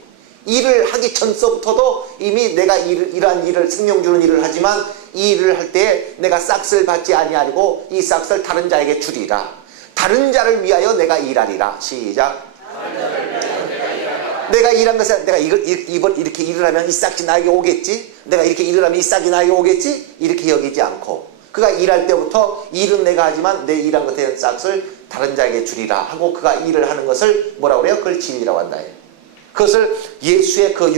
일을 하기 전서부터도 이미 내가 이러한 일을, 생명 주는 일을 하지만 이 일을 할 때 내가 싹을 받지 아니하리고 이 싹을 다른 자에게 주리라. 다른 자를 위하여 내가 일하리라. 시작. 내가 일한 것에 내가 이렇게 일을 하면 이 싹이 나에게 오겠지? 내가 이렇게 일을 하면 이 싹이 나에게 오겠지? 이렇게 여기지 않고, 그가 일할 때부터 일은 내가 하지만 내 일한 것에 대한 싹을 다른 자에게 주리라 하고, 그가 일을 하는 것을 뭐라고 그래요? 그걸 진리라고 한다. 그것을 예수의 그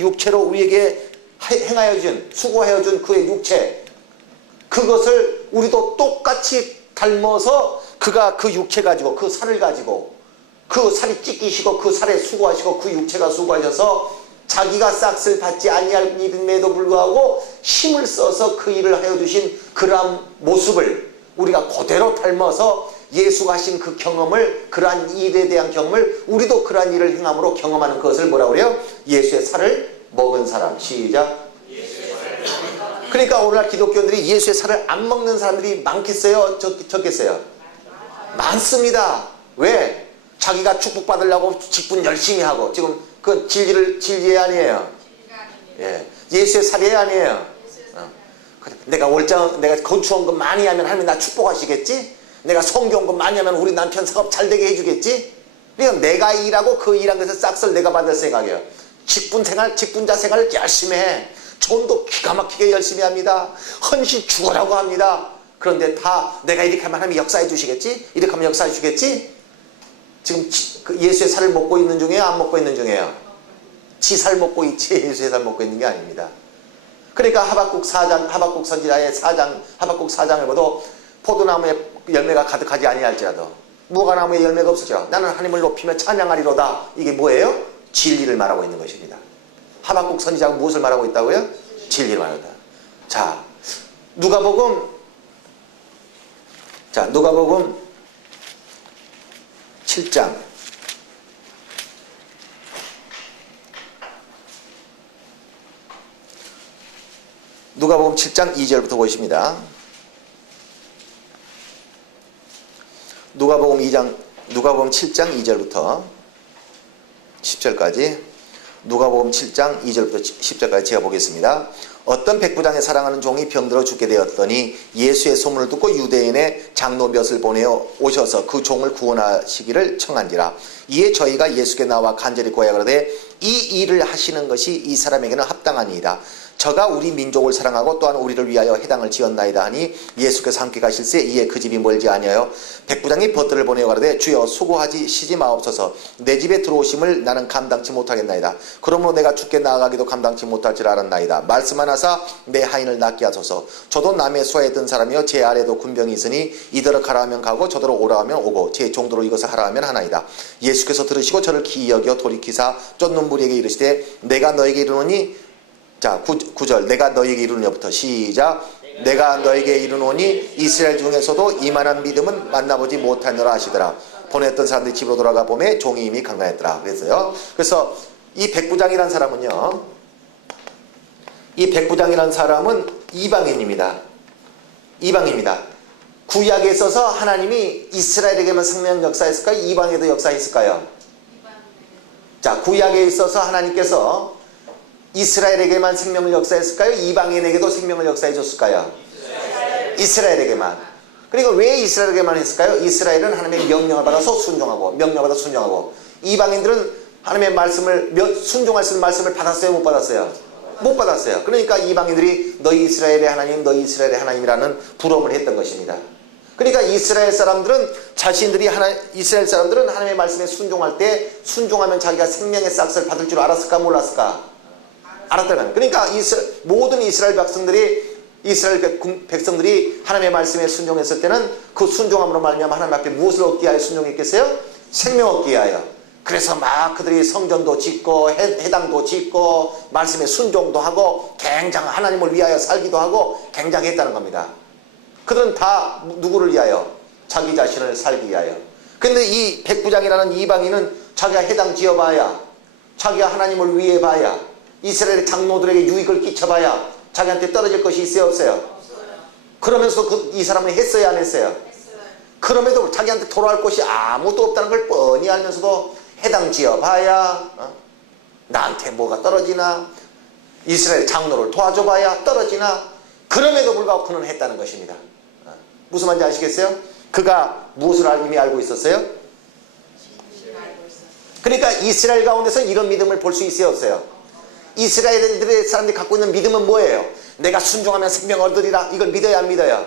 육체로 우리에게 행하여 준, 수고하여 준 그의 육체, 그것을 우리도 똑같이 닮아서 그가 그 육체 가지고, 그 살을 가지고, 그 살이 찢기시고 그 살에 수고하시고 그 육체가 수고하셔서 자기가 싹을 받지 아니할 믿음에도 불구하고 힘을 써서 그 일을 하여 주신 그러한 모습을 우리가 그대로 닮아서 예수가 하신 그 경험을, 그러한 일에 대한 경험을 우리도 그러한 일을 행함으로 경험하는 것을 뭐라고 그래요? 예수의 살을 먹은 사람. 시작. 그러니까 오늘날 기독교인들이 예수의 살을 안 먹는 사람들이 많겠어요? 적겠어요? 많습니다. 왜? 자기가 축복받으려고 직분 열심히 하고, 지금 그 진리에 아니에요? 예. 예수의 살이 아니에요? 내가 건축원금 많이 하면 하나님 나 축복하시겠지? 내가 성경금 많이 하면 우리 남편 사업 잘 되게 해주겠지? 그러니까 내가 일하고 그 일한 것의 싹을 내가 받을 생각이에요. 직분자 생활을 열심히 해. 전도 기가 막히게 열심히 합니다. 헌신 죽어라고 합니다. 그런데 다 내가 이렇게 하면 하나님이 역사해 주시겠지? 이렇게 하면 역사해 주겠지? 지금 예수의 살을 먹고 있는 중이에요? 안 먹고 있는 중이에요? 지 살 먹고 있지 예수의 살 먹고 있는 게 아닙니다. 그러니까 하박국 선지자의 4장, 하박국 4장을 봐도 포도나무에 열매가 가득하지 아니할지라도 무화과나무에 열매가 없으죠. 나는 하나님을 높이며 찬양하리로다. 이게 뭐예요? 진리를 말하고 있는 것입니다. 하박국 선지자가 무엇을 말하고 있다고요? 진리를 말하다. 자, 누가복음 7장. 누가복음 7장 2절부터 보십니다. 누가복음 7장 2절부터 10절까지, 누가복음 7장 2절부터 10절까지 제가 보겠습니다. 어떤 백부장의 사랑하는 종이 병들어 죽게 되었더니 예수의 소문을 듣고 유대인의 장로 몇을 보내어 오셔서 그 종을 구원하시기를 청한지라. 이에 저희가 예수께 나와 간절히 고하여가로되 이 일을 하시는 것이 이 사람에게는 합당하니이다. 저가 우리 민족을 사랑하고 또한 우리를 위하여 해당을 지었나이다 하니 예수께서 함께 가실새 이에 그 집이 멀지 아니하여 백부장이 벗들을 보내어 가로되 주여 수고하시지 마옵소서. 내 집에 들어오심을 나는 감당치 못하겠나이다. 그러므로 내가 주께 나아가기도 감당치 못할 줄 알았나이다. 말씀하나사 내 하인을 낫게 하소서. 저도 남의 수하에 든 사람이여 제 아래도 군병이 있으니 이더러 가라 하면 가고 저더러 오라 하면 오고 제 종도로 이것을 하라 하면 하나이다. 예수께서 들으시고 저를 기이 여겨 돌이키사 쫓는 무리에게 이르시되 내가 너에게 이르노니, 자 9절 내가 너에게 이르노니부터 시작. 내가 너에게 이르노니 이스라엘 중에서도 이만한 믿음은 만나보지 못하느라 하시더라. 보냈던 사람들이 집으로 돌아가 보매 종이 이미 강간했더라. 그랬어요. 그래서 이 백부장이라는 사람은요, 이 백부장이라는 사람은 이방인입니다. 이방입니다. 구약에 있어서 하나님이 이스라엘에게만 생명 역사했을까요? 이방에도 역사했을까요? 자, 구약에 있어서 하나님께서 이스라엘에게만 생명을 역사했을까요? 이방인에게도 생명을 역사해 줬을까요? 이스라엘에게만. 그리고 왜 이스라엘에게만 했을까요? 이스라엘은 하나님의 명령을 받아서 순종하고 이방인들은 하나님의 말씀을 순종할 수 있는 말씀을 받았어요? 못 받았어요? 못 받았어요. 그러니까 이방인들이 너희 이스라엘의 하나님, 너희 이스라엘의 하나님이라는 부름을 했던 것입니다. 그러니까 이스라엘 사람들은 하나님의 말씀에 순종할 때 순종하면 자기가 생명의 싹을 받을 줄 알았을까 몰랐을까? 알았다는. 그러니까 모든 이스라엘 백성들이 하나님의 말씀에 순종했을 때는 그 순종함으로 말미암아 하나님 앞에 무엇을 얻기 위하여 순종했겠어요? 생명 얻기 위하여. 그래서 막 그들이 성전도 짓고 해당도 짓고 말씀에 순종도 하고 굉장히 하나님을 위하여 살기도 하고 굉장했다는 겁니다. 그들은 다 누구를 위하여? 자기 자신을 살기 위하여. 근데 이 백부장이라는 이방인은 자기가 해당 지어봐야, 자기가 하나님을 위해 봐야, 이스라엘의 장로들에게 유익을 끼쳐봐야 자기한테 떨어질 것이 있어요 없어요? 그러면서 이 사람은 했어요 안 했어요? 그럼에도 자기한테 돌아올 것이 아무것도 없다는 걸 뻔히 알면서도 해당 지어봐야 나한테 뭐가 떨어지나, 이스라엘 장로를 도와줘봐야 떨어지나, 그럼에도 불구하고 그는 했다는 것입니다. 무슨 말인지 아시겠어요? 그가 무엇을 이미 알고 있었어요? 그러니까 이스라엘 가운데서 이런 믿음을 볼 수 있어요 없어요? 이스라엘들의 사람들이 갖고 있는 믿음은 뭐예요? 내가 순종하면 생명 얻으리라. 이걸 믿어야 안 믿어요?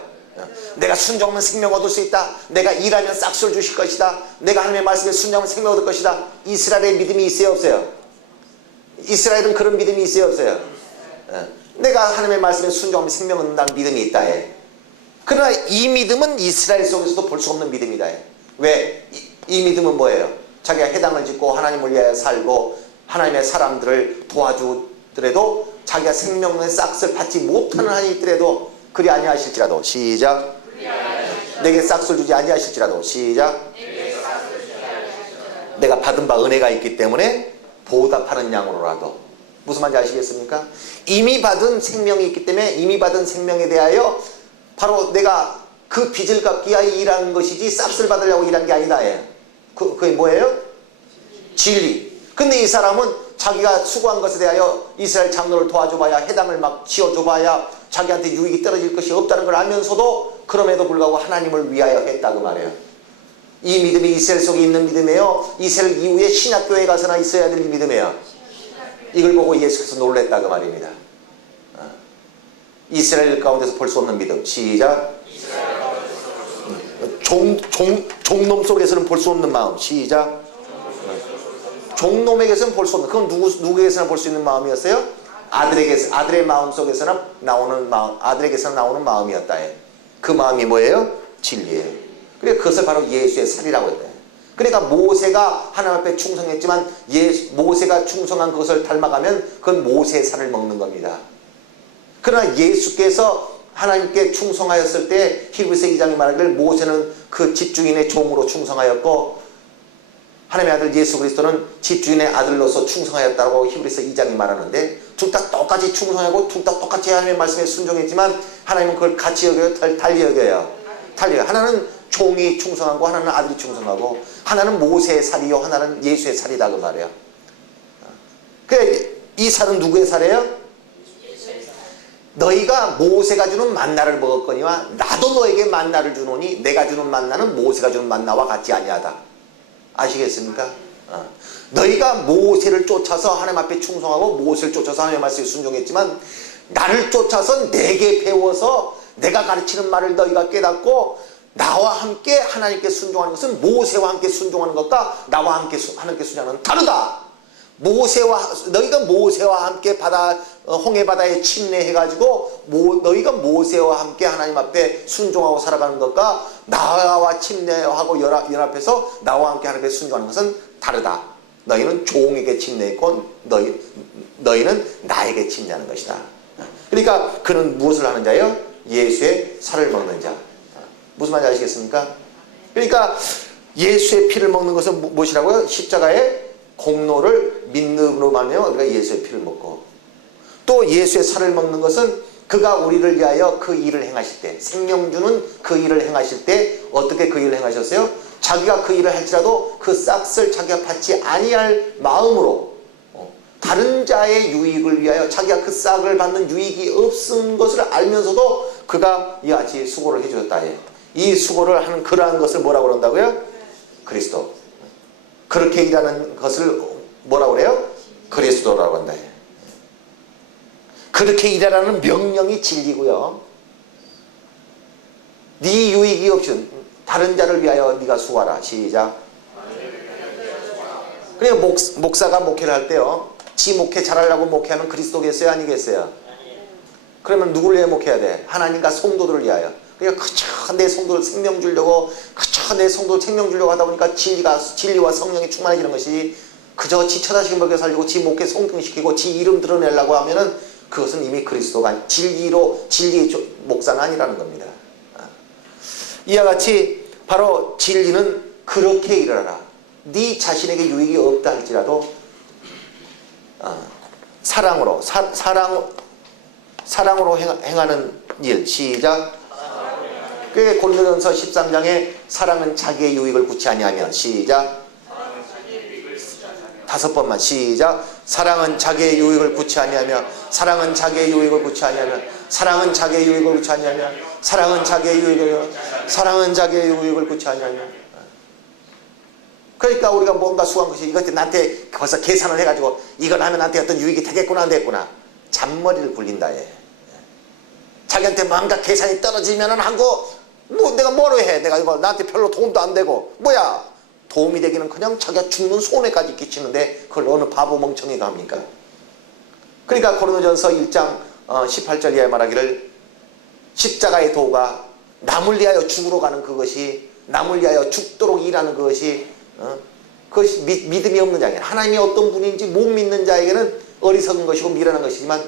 내가 순종하면 생명 얻을 수 있다. 내가 일하면 싹수를 주실 것이다. 내가 하나님의 말씀에 순종하면 생명 얻을 것이다. 이스라엘의 믿음이 있어요 없어요? 이스라엘은 그런 믿음이 있어요 없어요? 내가 하나님의 말씀에 순종하면 생명 얻는다는 믿음이 있다 해. 그러나 이 믿음은 이스라엘 속에서도 볼 수 없는 믿음이다 해. 왜? 이 믿음은 뭐예요? 자기가 해당을 짓고 하나님을 위하여 살고 하나님의 사람들을 도와주더라도 자기가 생명의 싹을 받지 못하는 한이 있더라도 그리 아니하실지라도 시작. 내게 싹을 주지 아니하실지라도 시작. 내가 받은 바 은혜가 있기 때문에 보답하는 양으로라도. 무슨 말인지 아시겠습니까? 이미 받은 생명이 있기 때문에 이미 받은 생명에 대하여 바로 내가 그 빚을 갚기 위하여 일하는 것이지 싹을 받으려고 일한 게 아니다. 그게 뭐예요? 진리. 근데 이 사람은 자기가 수고한 것에 대하여 이스라엘 장로를 도와줘봐야 해당을 막 지어줘봐야 자기한테 유익이 떨어질 것이 없다는 걸 알면서도 그럼에도 불구하고 하나님을 위하여 했다 그 말이에요. 이 믿음이 이스라엘 속에 있는 믿음이에요? 이스라엘 이후에 신약교회에 가서나 있어야 될 믿음이에요? 이걸 보고 예수께서 놀랬다 그 말입니다. 이스라엘 가운데서 볼 수 없는 믿음. 시작. 종놈 속에서는 볼 수 없는 마음. 시작. 종놈에게서는 볼 수 없는. 그건 누구에게서나 볼 수 있는 마음이었어요? 아들의 마음 속에서나 나오는 마음, 아들에게서 나오는 마음이었다. 그 마음이 뭐예요? 진리예요. 그러니까 그것을 바로 예수의 살이라고 했다. 그러니까 모세가 하나님 앞에 충성했지만 모세가 충성한 그것을 닮아가면 그건 모세의 살을 먹는 겁니다. 그러나 예수께서 하나님께 충성하였을 때 히브리서 2장에 말하기를 모세는 그 집주인의 종으로 충성하였고 하나님의 아들 예수 그리스도는 집주인의 아들로서 충성하였다고 히브리서 2장이 말하는데 둘 다 똑같이 충성하고 둘 다 똑같이 하나님의 말씀에 순종했지만 하나님은 그걸 같이 여겨요? 달리 여겨요? 달려요. 하나는 종이 충성하고 하나는 아들이 충성하고 하나는 모세의 살이요 하나는 예수의 살이다 그 말이에요. 그래 이 살은 누구의 살이에요? 너희가 모세가 주는 만나를 먹었거니와 나도 너에게 만나를 주노니 내가 주는 만나는 모세가 주는 만나와 같지 아니하다. 아시겠습니까? 너희가 모세를 쫓아서 하나님 앞에 충성하고 모세를 쫓아서 하나님의 말씀에 순종했지만 나를 쫓아서 내게 배워서 내가 가르치는 말을 너희가 깨닫고 나와 함께 하나님께 순종하는 것은 모세와 함께 순종하는 것과 나와 함께 하나님께 순종하는 것은 다르다. 너희가 모세와 함께 홍해 바다에 침례해가지고 너희가 모세와 함께 하나님 앞에 순종하고 살아가는 것과 나와 침례하고 연합해서 나와 함께 하나님께 순종하는 것은 다르다. 너희는 종에게 침례했고 너희는 나에게 침례하는 것이다. 그러니까 그는 무엇을 하는 자예요? 예수의 살을 먹는 자. 무슨 말인지 아시겠습니까? 그러니까 예수의 피를 먹는 것은 무엇이라고요? 십자가의 공로를 믿음으로 말하며 우리가 예수의 피를 먹고 또 예수의 살을 먹는 것은 그가 우리를 위하여 그 일을 행하실 때 생명 주는 그 일을 행하실 때 어떻게 그 일을 행하셨어요? 자기가 그 일을 할지라도 그 싹을 자기가 받지 아니할 마음으로 다른 자의 유익을 위하여 자기가 그 싹을 받는 유익이 없은 것을 알면서도 그가 이와 같이 수고를 해주셨다. 이 수고를 하는 그러한 것을 뭐라고 그런다고요? 그리스도. 그렇게 일하는 것을 뭐라고 그래요? 그리스도라고 한다. 그렇게 일하라는 명령이 진리고요. 네 유익이 없이 다른 자를 위하여 네가 수고하라. 시작. 그러니까 목사가 목회를 할 때요. 지 목회 잘하려고 목회하면 그리스도겠어요? 아니겠어요? 그러면 누구를 위해 목회해야 돼? 하나님과 성도들을 위하여. 그러니까 그저 내 성도를 생명 주려고 그저 내 성도를 생명 주려고 하다 보니까 진리와 성령이 충만해지는 것이 그저 지 처자식 먹여 살리고 지 목회 성공시키고 지 이름 드러내려고 하면은 그것은 이미 그리스도가 진리의 목사는 아니라는 겁니다. 이와 같이 바로 진리는 그렇게 일하라. 네 자신에게 유익이 없다 할지라도 사랑으로 행하는 일. 시작. 그게 고린도전서 13장에 사랑은 자기의 유익을 구치 아니하면. 시작. 다섯 번만. 시작. 사랑은 자기의 유익을 구치 아니하며 사랑은 자기의 유익을 구치 아니하며 사랑은 자기의 유익을 구치 아니하며 사랑은 자기의 유익을 구치 아니하며. 그러니까 우리가 뭔가 수고한 것이 이것 나한테 벌써 계산을 해가지고 이걸 하면 나한테 어떤 유익이 되겠구나 안 되겠구나. 잔머리를 굴린다. 자기한테 뭔가 계산이 떨어지면은 하고 내가 뭐로 해? 내가 이거 나한테 별로 도움도 안 되고 뭐야? 도움이 되기는 그냥 자기가 죽는 손해까지 끼치는데 그걸 어느 바보 멍청이가 합니까? 그러니까 고린도전서 1장 18절 이하에 말하기를 십자가의 도가 남을 위하여 죽으러 가는 그것이 남을 위하여 죽도록 일하는 그것이 그것이 믿음이 없는 자에게는 하나님이 어떤 분인지 못 믿는 자에게는 어리석은 것이고 미련한 것이지만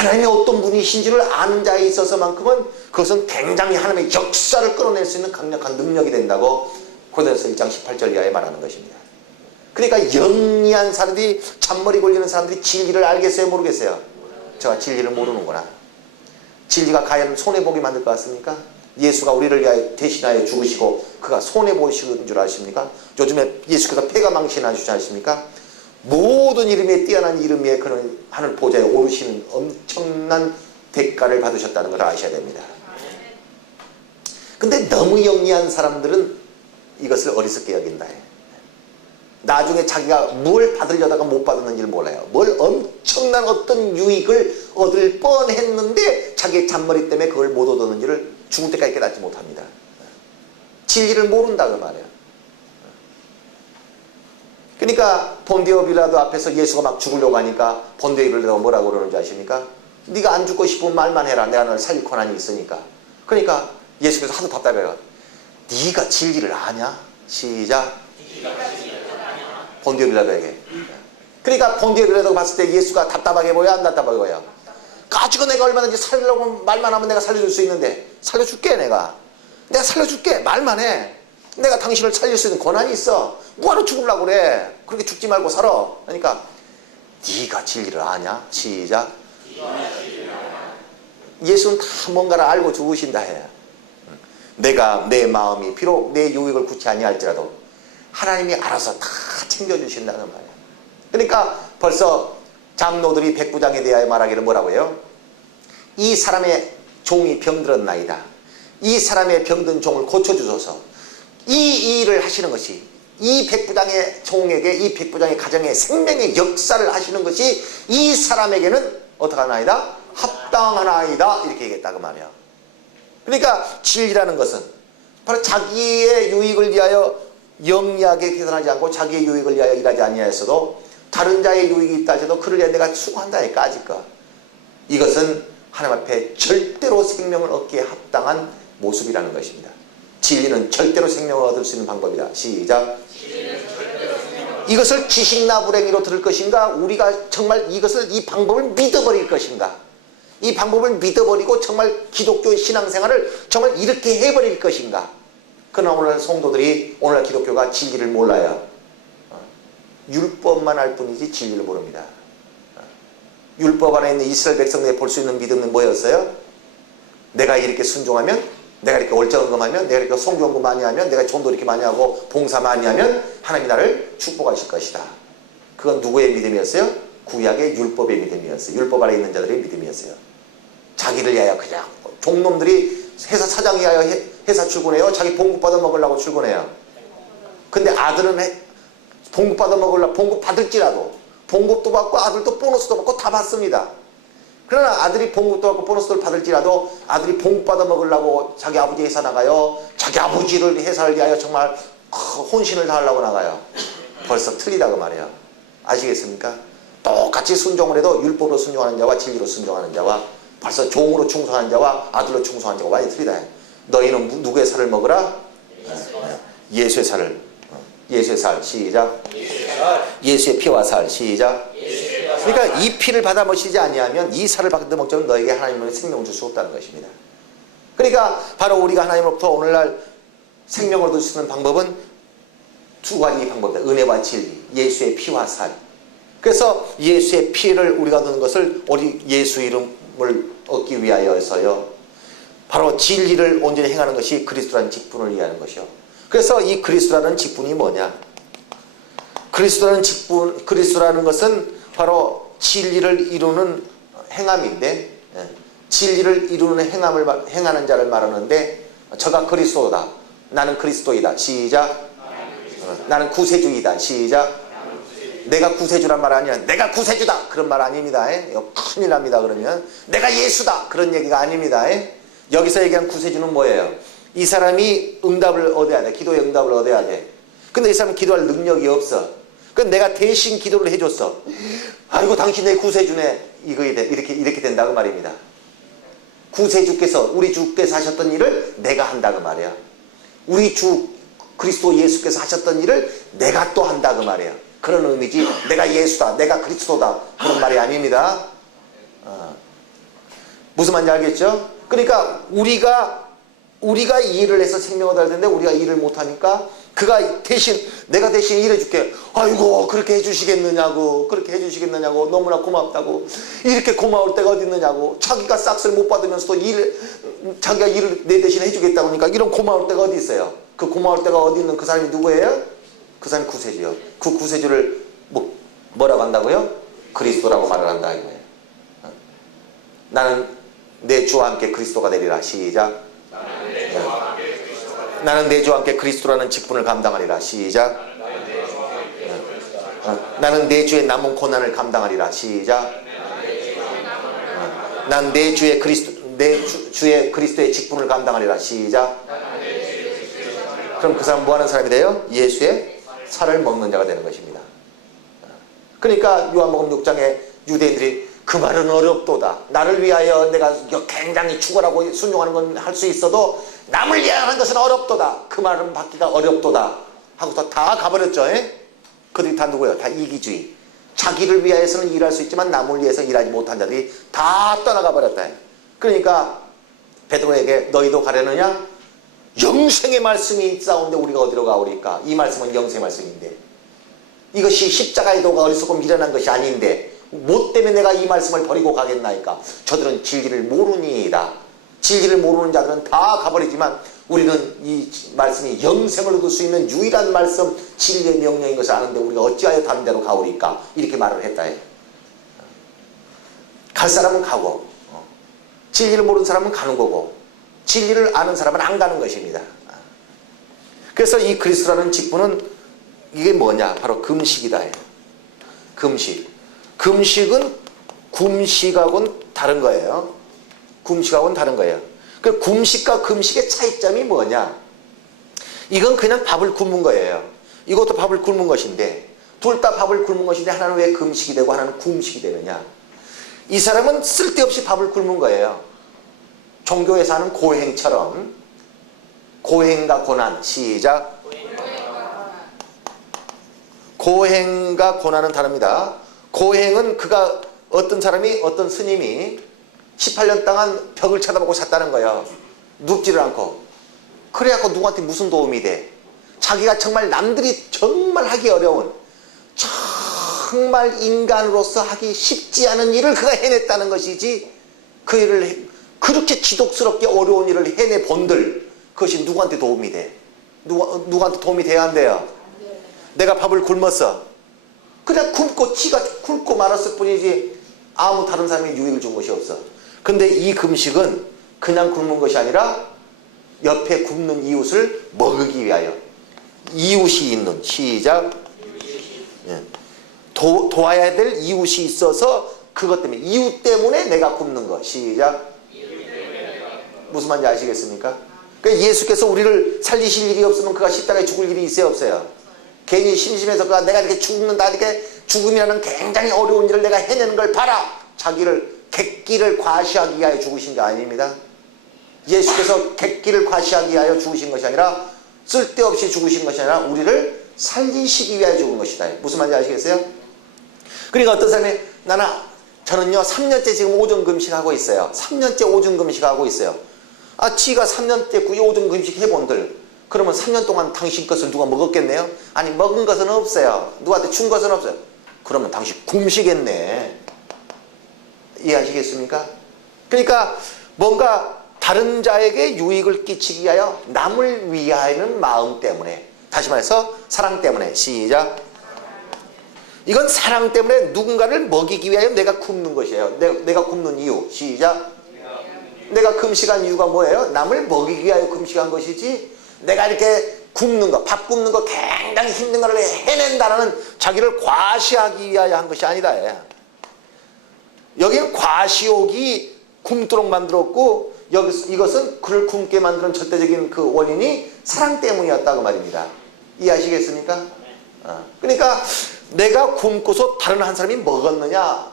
하나님이 어떤 분이신지를 아는 자에 있어서만큼은 그것은 굉장히 하나님의 역사를 끌어낼 수 있는 강력한 능력이 된다고 고린도서 1장 18절 이하에 말하는 것입니다. 그러니까 영리한 사람들이, 잔머리 걸리는 사람들이 진리를 알겠어요, 모르겠어요? 제가 진리를 모르는구나. 진리가 과연 손해보게 만들 것 같습니까? 예수가 우리를 위하여 대신하여 죽으시고 그가 손해보시는 줄 아십니까? 요즘에 예수께서 폐가망신하는 줄 아십니까? 모든 이름에 뛰어난 이름 위에 그는 하늘 보좌에 오르시는 엄청난 대가를 받으셨다는 걸 아셔야 됩니다. 근데 너무 영리한 사람들은 이것을 어리석게 여긴다. 나중에 자기가 뭘 받으려다가 못 받았는지를 몰라요. 뭘 엄청난 어떤 유익을 얻을 뻔했는데 자기의 잔머리 때문에 그걸 못 얻었는지를 죽을 때까지 깨닫지 못합니다. 진리를 모른다고 말이에요. 그러니까 본디오 빌라도 앞에서 예수가 막 죽으려고 하니까 본디오 빌라도가 뭐라고 그러는지 아십니까? 네가 안 죽고 싶으면 말만 해라. 내가 너를 살릴 권한이 있으니까. 그러니까 예수께서 하도 답답해요. 네가 진리를 아냐? 시작. 본디오 빌라도에게. 그러니까 본디오 빌라도가 봤을 때 예수가 답답하게 보여, 안 답답하게 보여? 가지고 내가 얼마든지 살려고 말만 하면 내가 살려줄 수 있는데, 살려줄게. 내가 살려줄게. 말만 해. 내가 당신을 살릴 수 있는 권한이 있어. 뭐하러 죽으려고 그래? 그렇게 죽지 말고 살아. 그러니까 네가 진리를 아냐? 시작. 예수는 다 뭔가를 알고 죽으신다 해. 내가 내 마음이 비록 내 유익을 구치 아니할지라도 하나님이 알아서 다 챙겨주신다는 말이에요. 그러니까 벌써 장로들이 백부장에 대하여 말하기를 뭐라고 해요? 이 사람의 종이 병들었나이다. 이 사람의 병든 종을 고쳐주소서. 이 일을 하시는 것이, 이 백부장의 종에게, 이 백부장의 가정의 생명의 역사를 하시는 것이 이 사람에게는 어떡하나이다? 합당하나이다. 이렇게 얘기했다 그 말이에요. 그러니까 진리라는 것은 바로 자기의 유익을 위하여 영리하게 계산하지 않고 자기의 유익을 위하여 일하지 아니하였어도 다른 자의 유익이 있다 해도 그를 위해 내가 수고한다에 까짓거. 이것은 하나님 앞에 절대로 생명을 얻기에 합당한 모습이라는 것입니다. 진리는 절대로 생명을 얻을 수 있는 방법이다. 시작. 이것을 지식나부랭이로 들을 것인가? 우리가 정말 이 방법을 믿어버릴 것인가? 이 방법을 믿어버리고 정말 기독교의 신앙생활을 정말 이렇게 해버릴 것인가? 그러나 오늘날 성도들이, 오늘날 기독교가 진리를 몰라요. 율법만 알 뿐이지 진리를 모릅니다. 율법 안에 있는 이스라엘 백성들이 볼 수 있는 믿음은 뭐였어요? 내가 이렇게 순종하면, 내가 이렇게 월정금하면, 내가 이렇게 성경공 많이 하면, 내가 전도 이렇게 많이 하고 봉사 많이 하면 하나님이 나를 축복하실 것이다. 그건 누구의 믿음이었어요? 구약의 율법의 믿음이었어요. 율법 안에 있는 자들의 믿음이었어요. 자기를 위하여 그냥 종놈들이 회사 사장이 하여 회사 출근해요. 자기 봉급 받아 먹으려고 출근해요. 근데 아들은 봉급 받아 먹으려고, 봉급 받을지라도 봉급도 받고 아들도 보너스도 받고 다 받습니다. 그러나 아들이 봉급도 받고 보너스를 받을지라도 아들이 봉급 받아 먹으려고 자기 아버지 회사 나가요. 자기 아버지를 회사를 위하여 정말 혼신을 다하려고 나가요. 벌써 틀리다고 말이에요. 아시겠습니까? 똑같이 순종을 해도 율법으로 순종하는 자와 진리로 순종하는 자와 벌써 종으로 충성하는 자와 아들로 충성하는 자가 많이 틀리다. 너희는 누구의 살을 먹으라? 예수의 살을. 예수의 살. 시작. 예수의 피와 살. 시작. 그러니까 이 피를 받아 마시지 아니하면, 이 살을 받아 먹자면 너에게 하나님의 생명을 줄 수 없다는 것입니다. 그러니까 바로 우리가 하나님으로부터 오늘날 생명을 얻을 수 있는 방법은 두 가지 방법이다. 은혜와 진리, 예수의 피와 살. 그래서 예수의 피를 우리가 얻는 것을 우리 예수 이름을 얻기 위하여서요. 바로 진리를 온전히 행하는 것이 그리스도라는 직분을 이해하는 것이요. 그래서 이 그리스도라는 직분이 뭐냐? 그리스도라는 것은 바로 진리를 이루는 행함인데, 진리를 이루는 행하는 자를 말하는데, 저가 그리스도다. 나는 그리스도이다. 시작. 나는 구세주이다. 시작. 내가 구세주란 말 아니야. 내가 구세주다. 그런 말 아닙니다. 큰일 납니다. 그러면 내가 예수다. 그런 얘기가 아닙니다. 여기서 얘기한 구세주는 뭐예요? 이 사람이 응답을 얻어야 돼. 기도의 응답을 얻어야 돼. 근데 이 사람은 기도할 능력이 없어. 그럼 내가 대신 기도를 해줬어. 아이고 당신 내 구세주네. 이렇게 된다 그 말입니다. 구세주께서, 우리 주께서 하셨던 일을 내가 한다 그 말이야. 우리 주 그리스도 예수께서 하셨던 일을 내가 또 한다 그 말이야. 그런 의미지 내가 예수다, 내가 그리스도다 그런 말이 아닙니다. 무슨 말인지 알겠죠? 그러니까 우리가 일을 해서 생명을 얻어야 되는데 우리가 일을 못하니까 그가 대신 내가 대신 일해줄게. 아이고 그렇게 해주시겠느냐고, 그렇게 해주시겠느냐고, 너무나 고맙다고, 이렇게 고마울 때가 어디 있느냐고, 자기가 싹쓸 못 받으면서도 자기가 일을 내 대신 해주겠다고 하니까 이런 고마울 때가 어디 있어요? 그 고마울 때가 어디 있는 그 사람이 누구예요? 그 사람이 구세주요. 그 구세주를 뭐라고 한다고요? 그리스도라고 말을 한다 이거예요. 나는 내 주와 함께 그리스도가 되리라. 시작. 나는 내 주와 함께 그리스도라는 직분을 감당하리라. 시작. 나는 내 주의 남은 고난을 감당하리라. 시작. 난 내 주의 주의 그리스도의 직분을 감당하리라. 시작. 그럼 그 사람 뭐 하는 사람이 돼요? 예수의 살을 먹는 자가 되는 것입니다. 그러니까 요한복음 6장에 유대인들이 그 말은 어렵도다. 나를 위하여 내가 굉장히 죽어라고 순종하는 건 할 수 있어도 남을 위하여 하는 것은 어렵도다. 그 말은 받기가 어렵도다. 하고서 다 가버렸죠. 그들이 다 누구예요? 다 이기주의. 자기를 위하여서는 일할 수 있지만 남을 위해서 일하지 못한 자들이 다 떠나가 버렸다. 그러니까 베드로에게 너희도 가려느냐? 영생의 말씀이 있사온데 우리가 어디로 가오리까? 이 말씀은 영생의 말씀인데 이것이 십자가의 도가 어리석고 미련한 것이 아닌데 뭐 때문에 내가 이 말씀을 버리고 가겠나이까? 저들은 진리를 모르니이다. 진리를 모르는 자들은 다 가버리지만 우리는 이 말씀이 영생을 얻을 수 있는 유일한 말씀, 진리의 명령인 것을 아는데 우리가 어찌하여 다른 데로 가오리까? 이렇게 말을 했다. 갈 사람은 가고 진리를 모르는 사람은 가는 거고 진리를 아는 사람은 안 가는 것입니다. 그래서 이 그리스도라는 직분은 이게 뭐냐? 바로 금식이다. 금식은 금식하고는 다른 거예요. 금식하고는 다른 거예요. 그 금식과 금식의 차이점이 뭐냐? 이건 그냥 밥을 굶는 거예요. 이것도 밥을 굶는 것인데 둘 다 밥을 굶는 것인데 하나는 왜 금식이 되고 하나는 금식이 되느냐? 이 사람은 쓸데없이 밥을 굶는 거예요. 종교에서 하는 고행처럼. 고행과 고난. 시작. 고행과 고난은 다릅니다. 고행은 어떤 스님이 18년 동안 벽을 쳐다보고 잤다는 거예요. 눕지를 않고. 그래갖고 누구한테 무슨 도움이 돼? 자기가 정말 남들이 정말 하기 어려운, 정말 인간으로서 하기 쉽지 않은 일을 그가 해냈다는 것이지, 그 일을 그렇게 지독스럽게 어려운 일을 해내 본들, 그것이 누구한테 도움이 돼? 누구한테 도움이 돼야 한대요? 내가 밥을 굶었어. 그냥 지가 굶고 말았을 뿐이지 아무 다른 사람이 유익을 준 것이 없어. 근데 이 금식은 그냥 굶는 것이 아니라 옆에 굶는 이웃을 먹이기 위하여. 이웃이 있는. 시작. 도와야 될 이웃이 있어서 그것 때문에, 이웃 때문에 내가 굶는 것. 시작. 무슨 말인지 아시겠습니까? 그러니까 예수께서 우리를 살리실 일이 없으면 그가 십자가에 죽을 일이 있어요, 없어요? 괜히 심심해서 그가 내가 이렇게 죽는다, 이렇게 죽음이라는 굉장히 어려운 일을 내가 해내는 걸 봐라, 자기를 객기를 과시하기 위하여 죽으신 게 아닙니다. 예수께서 객기를 과시하기 위하여 죽으신 것이 아니라, 쓸데없이 죽으신 것이 아니라 우리를 살리시기 위하여 죽은 것이다. 무슨 말인지 아시겠어요? 그러니까 어떤 사람이 저는요 3년째 지금 오전 금식하고 있어요. 3년째 오전 금식하고 있어요. 지가 3년째 오전 금식 해본들, 그러면 3년 동안 당신 것을 누가 먹었겠네요? 아니, 먹은 것은 없어요. 누구한테 준 것은 없어요. 그러면 당신 굶시겠네. 이해하시겠습니까? 그러니까 뭔가 다른 자에게 유익을 끼치기 위하여, 남을 위하여는 마음 때문에, 다시 말해서 사랑 때문에. 시작. 이건 사랑 때문에 누군가를 먹이기 위하여 내가 굶는 것이에요. 내가 굶는 이유. 시작. 내가 금식한 이유가 뭐예요? 남을 먹이기 위하여 금식한 것이지, 내가 이렇게 굶는 거, 밥 굶는 거 굉장히 힘든 걸 해낸다는 자기를 과시하기 위하여 한 것이 아니다. 여기는 과시욕이 굶도록 만들었고, 이것은 그를 굶게 만드는 절대적인 그 원인이 사랑 때문이었다고 말입니다. 이해하시겠습니까? 그러니까 내가 굶고서 다른 한 사람이 먹었느냐?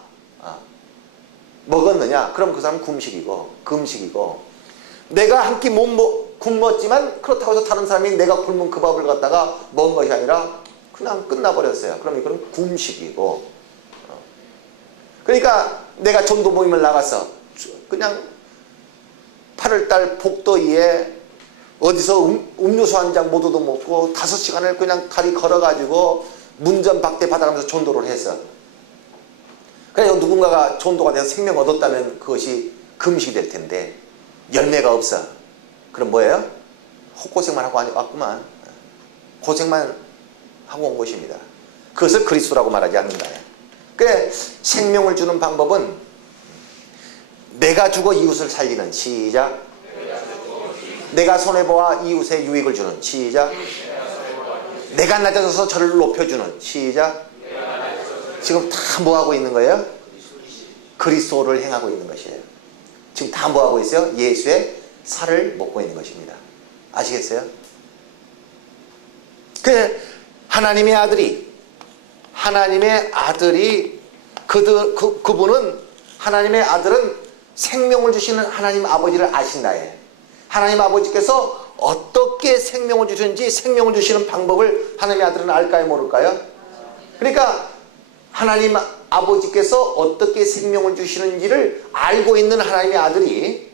그럼 그 사람은 금식이고, 내가 한 끼 못 굶었지만 그렇다고 해서 다른 사람이 내가 굶은 그 밥을 갖다가 먹은 것이 아니라 그냥 끝나버렸어요. 그럼 이거는 금식이고. 그러니까 내가 전도 모임을 나갔어. 그냥 8월달 폭더위에 어디서 음료수 한 잔 못 얻어먹고 5시간을 그냥 다리 걸어가지고 문전박대 받아가면서 전도를 했어. 그래서 누군가가 전도가 돼서 생명 얻었다면 그것이 금식이 될 텐데 열매가 없어. 그럼 뭐예요? 헛고생만 하고 왔구만. 고생만 하고 온 것입니다. 그것을 그리스도라고 말하지 않는다. 그래, 생명을 주는 방법은 내가 죽어 이웃을 살리는, 시작. 내가 손해보아 이웃의 유익을 주는, 시작. 내가 낮아져서 저를 높여주는, 시작. 지금 다 뭐하고 있는 거예요? 그리스도를 행하고 있는 것이에요. 지금 다 뭐하고 있어요? 예수의 살을 먹고 있는 것입니다. 아시겠어요? 그 하나님의 아들이 그분은, 하나님의 아들은 생명을 주시는 하나님 아버지를 아신다에, 하나님 아버지께서 어떻게 생명을 주시는지, 생명을 주시는 방법을 하나님의 아들은 알까요, 모를까요? 그러니까 하나님 아버지께서 어떻게 생명을 주시는지를 알고 있는 하나님의 아들이,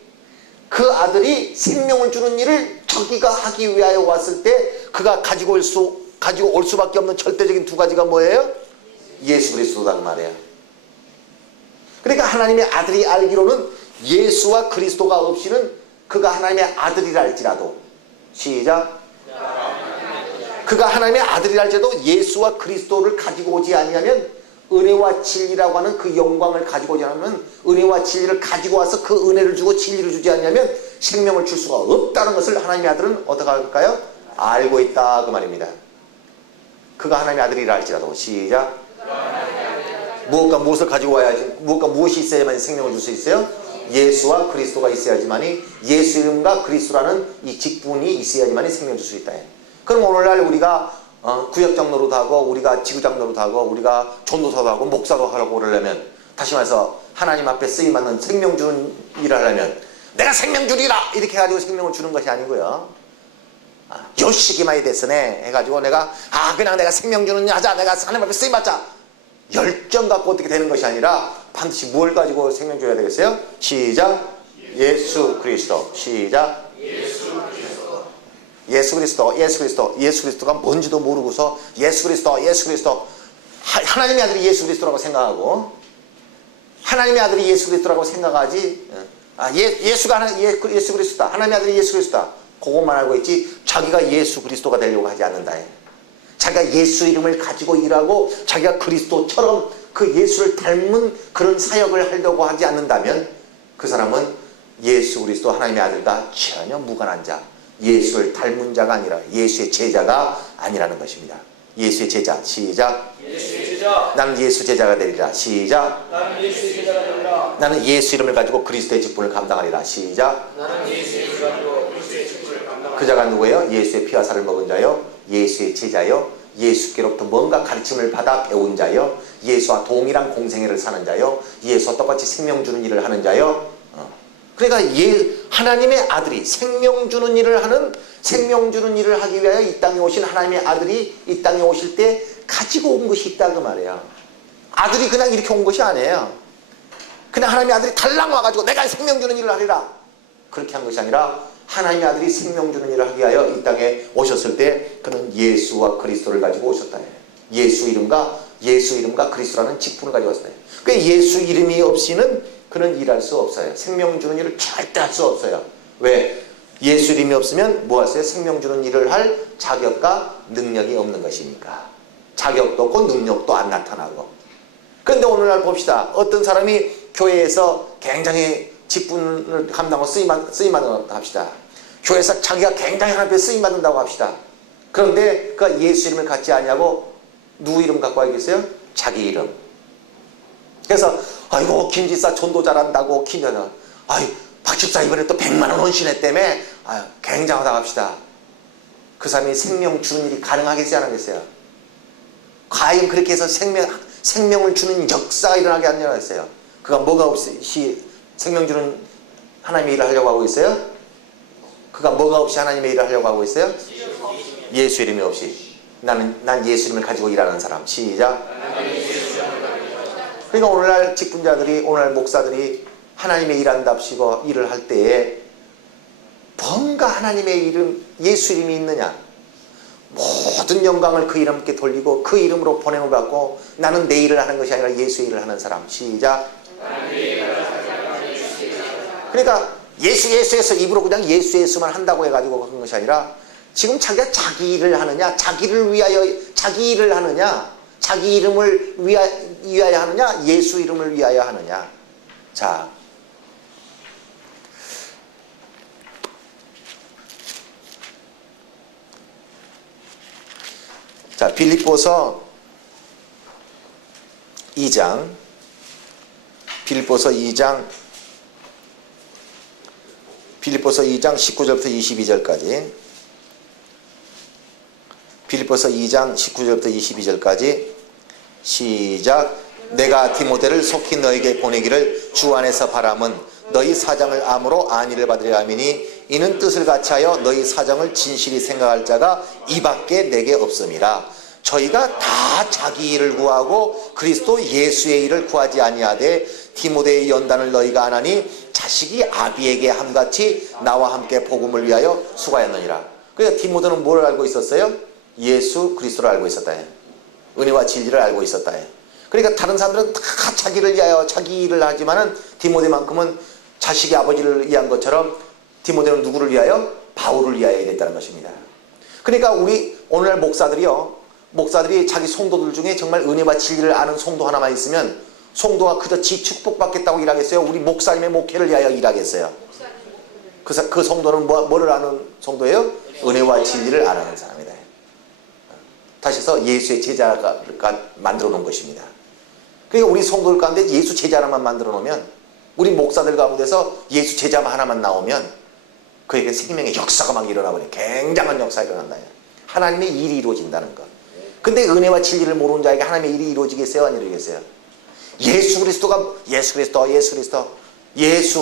그 아들이 생명을 주는 일을 자기가 하기 위하여 왔을 때 그가 가지고 올 수밖에 없는 절대적인 두 가지가 뭐예요? 예수 그리스도란 말이에요. 그러니까 하나님의 아들이 알기로는 예수와 그리스도가 없이는 그가 하나님의 아들이라 할지라도, 시작. 그가 하나님의 아들이라 할지라도 예수와 그리스도를 가지고 오지 아니하면, 은혜와 진리라고 하는 그 영광을 가지고 오지 않으면, 은혜와 진리를 가지고 와서 그 은혜를 주고 진리를 주지 않으면 생명을 줄 수가 없다는 것을 하나님의 아들은 어떻게 할까요? 알고 있다, 그 말입니다. 그가 하나님의 아들이라 할지라도, 시작. 무엇을 가지고 와야지, 무엇이 있어야만 생명을 줄 수 있어요? 예수와 그리스도가 있어야지만이, 예수 이름과 그리스도라는 이 직분이 있어야지만이 생명을 줄 수 있다. 그럼 오늘날 우리가 구역장로로도 하고, 우리가 지구장로로도 하고, 우리가 전도사도 하고, 목사도 하려고 그러려면, 다시 말해서 하나님 앞에 쓰임받는 생명 주는 일을 하려면 내가 생명 주리라 이렇게 해가지고 생명을 주는 것이 아니고요, 요시기마이 됐으네 해가지고 그냥 내가 생명 주는 일 하자, 내가 하나님 앞에 쓰임받자, 열정 갖고 어떻게 되는 것이 아니라 반드시 뭘 가지고 생명 줘야 되겠어요? 시작. 예수 그리스도. 시작. 예수 그리스도가 뭔지도 모르고서 예수 그리스도 하나님의 아들이 예수 그리스도라고 생각하고, 하나님의 아들이 예수 그리스도라고 생각하지, 예수가 예수 그리스도다, 하나님의 아들이 예수 그리스도다, 그것만 알고 있지 자기가 예수 그리스도가 되려고 하지 않는다. 자기가 예수 이름을 가지고 일하고 자기가 그리스도처럼 그 예수를 닮은 그런 사역을 하려고 하지 않는다면 그 사람은 예수 그리스도 하나님의 아들과 전혀 무관한 자, 예수를 닮은 자가 아니라 예수의 제자가 아니라는 것입니다. 예수의 제자. 시작. 예수의 제자. 나는 예수 제자가 되리라. 시작. 나는 예수의 제자가 되리라. 나는 예수 이름을 가지고 그리스도의 직분을 감당하리라. 시작. 나는 예수의 이름을 가지고 그리스도의 직분을 감당하리라. 그 자가 누구예요? 예수의 피와 살을 먹은 자요, 예수의 제자요, 예수께로부터 뭔가 가르침을 받아 배운 자요, 예수와 동일한 공생애를 사는 자요, 예수와 똑같이 생명 주는 일을 하는 자요. 그러니까 하나님의 아들이 생명 주는 일을 하기 위하여 이 땅에 오신 하나님의 아들이 이 땅에 오실 때 가지고 온 것이 있다, 그 말이에요. 아들이 그냥 이렇게 온 것이 아니에요. 그냥 하나님의 아들이 달랑 와가지고 내가 생명 주는 일을 하리라 그렇게 한 것이 아니라, 하나님의 아들이 생명 주는 일을 하기 위하여 이 땅에 오셨을 때 그는 예수와 그리스도를 가지고 오셨다. 예수 이름과 그리스도라는 직분을 가지고 왔어요. 그 예수 이름이 없이는 그는 일할 수 없어요. 생명 주는 일을 절대 할 수 없어요. 왜? 예수 이름이 없으면 뭐 하세요? 생명 주는 일을 할 자격과 능력이 없는 것이니까. 자격도 없고 능력도 안 나타나고. 그런데 오늘날 봅시다. 어떤 사람이 교회에서 굉장히 직분을 감당하고 쓰임받는다고 합시다. 교회에서 자기가 굉장히 하나님 앞에 쓰임받는다고 합시다. 그런데 그 예수 이름을 갖지 않냐고 누구 이름 갖고 알겠어요? 자기 이름. 그래서 아이고 김지사 전도 잘한다고 박 집사 이번에 또 100만 원 헌신했다며 굉장하다고 합시다. 그 사람이 생명 주는 일이 가능하겠어요, 안 하겠어요? 과연 그렇게 해서 생명을 주는 역사가 일어나게 안 일어났어요. 그가 뭐가 없이 생명 주는 하나님의 일을 하려고 하고 있어요? 그가 뭐가 없이 하나님의 일을 하려고 하고 있어요? 예수 이름이 없이. 난 예수 이름을 가지고 일하는 사람. 시작. 그러니까 오늘날 직분자들이, 오늘날 목사들이 하나님의 일한답시고 일을 할 때에 뭔가 하나님의 이름, 예수 이름이 있느냐? 모든 영광을 그 이름께 돌리고 그 이름으로 보냄을 받고 나는 내 일을 하는 것이 아니라 예수의 일을 하는 사람. 시작. 그러니까 예수에서 입으로 그냥 예수만 한다고 해가지고 그런 것이 아니라 지금 자기가 자기 일을 하느냐, 자기를 위하여 자기 일을 하느냐, 자기 이름을 위하여 하느냐, 예수 이름을 위하여 하느냐. 자, 빌립보서 2장 19절부터 22절까지 빌립보서 2장 19절부터 22절까지 시작. 내가 디모데를 속히 너에게 보내기를 주 안에서 바람은 너희 사정을 암으로 안위를 받으려 함이니 이는 뜻을 같이하여 너희 사정을 진실히 생각할 자가 이밖에 내게 없음이라. 저희가 다 자기 일을 구하고 그리스도 예수의 일을 구하지 아니하되 디모데의 연단을 너희가 안 하니 자식이 아비에게 함같이 나와 함께 복음을 위하여 수고하였느니라. 그러니까 디모데는 뭘 알고 있었어요? 예수 그리스도를 알고 있었다. 은혜와 진리를 알고 있었다. 그러니까 다른 사람들은 다 자기를 위하여 자기 일을 하지만은 디모데만큼은 자식이 아버지를 위한 것처럼 디모데는 누구를 위하여? 바울을 위하여 됐다는 것입니다. 그러니까 우리 오늘날 목사들이 자기 성도들 중에 정말 은혜와 진리를 아는 성도 하나만 있으면 성도가 그저 지 축복받겠다고 일하겠어요? 우리 목사님의 목회를 위하여 일하겠어요? 그 성도는 뭐를 아는 성도예요? 은혜와 진리를 아는 사람이다. 다시 해서 예수의 제자가 만들어 놓은 것입니다. 그러니까 우리 성도들 가운데 예수 제자 하나만 만들어 놓으면, 우리 목사들 가운데서 예수 제자 하나만 나오면 그에게 생명의 역사가 막 일어나 버려요. 굉장한 역사가 일어난다. 하나님의 일이 이루어진다는 것. 근데 은혜와 진리를 모르는 자에게 하나님의 일이 이루어지겠어요? 안 이루어지겠어요? 예수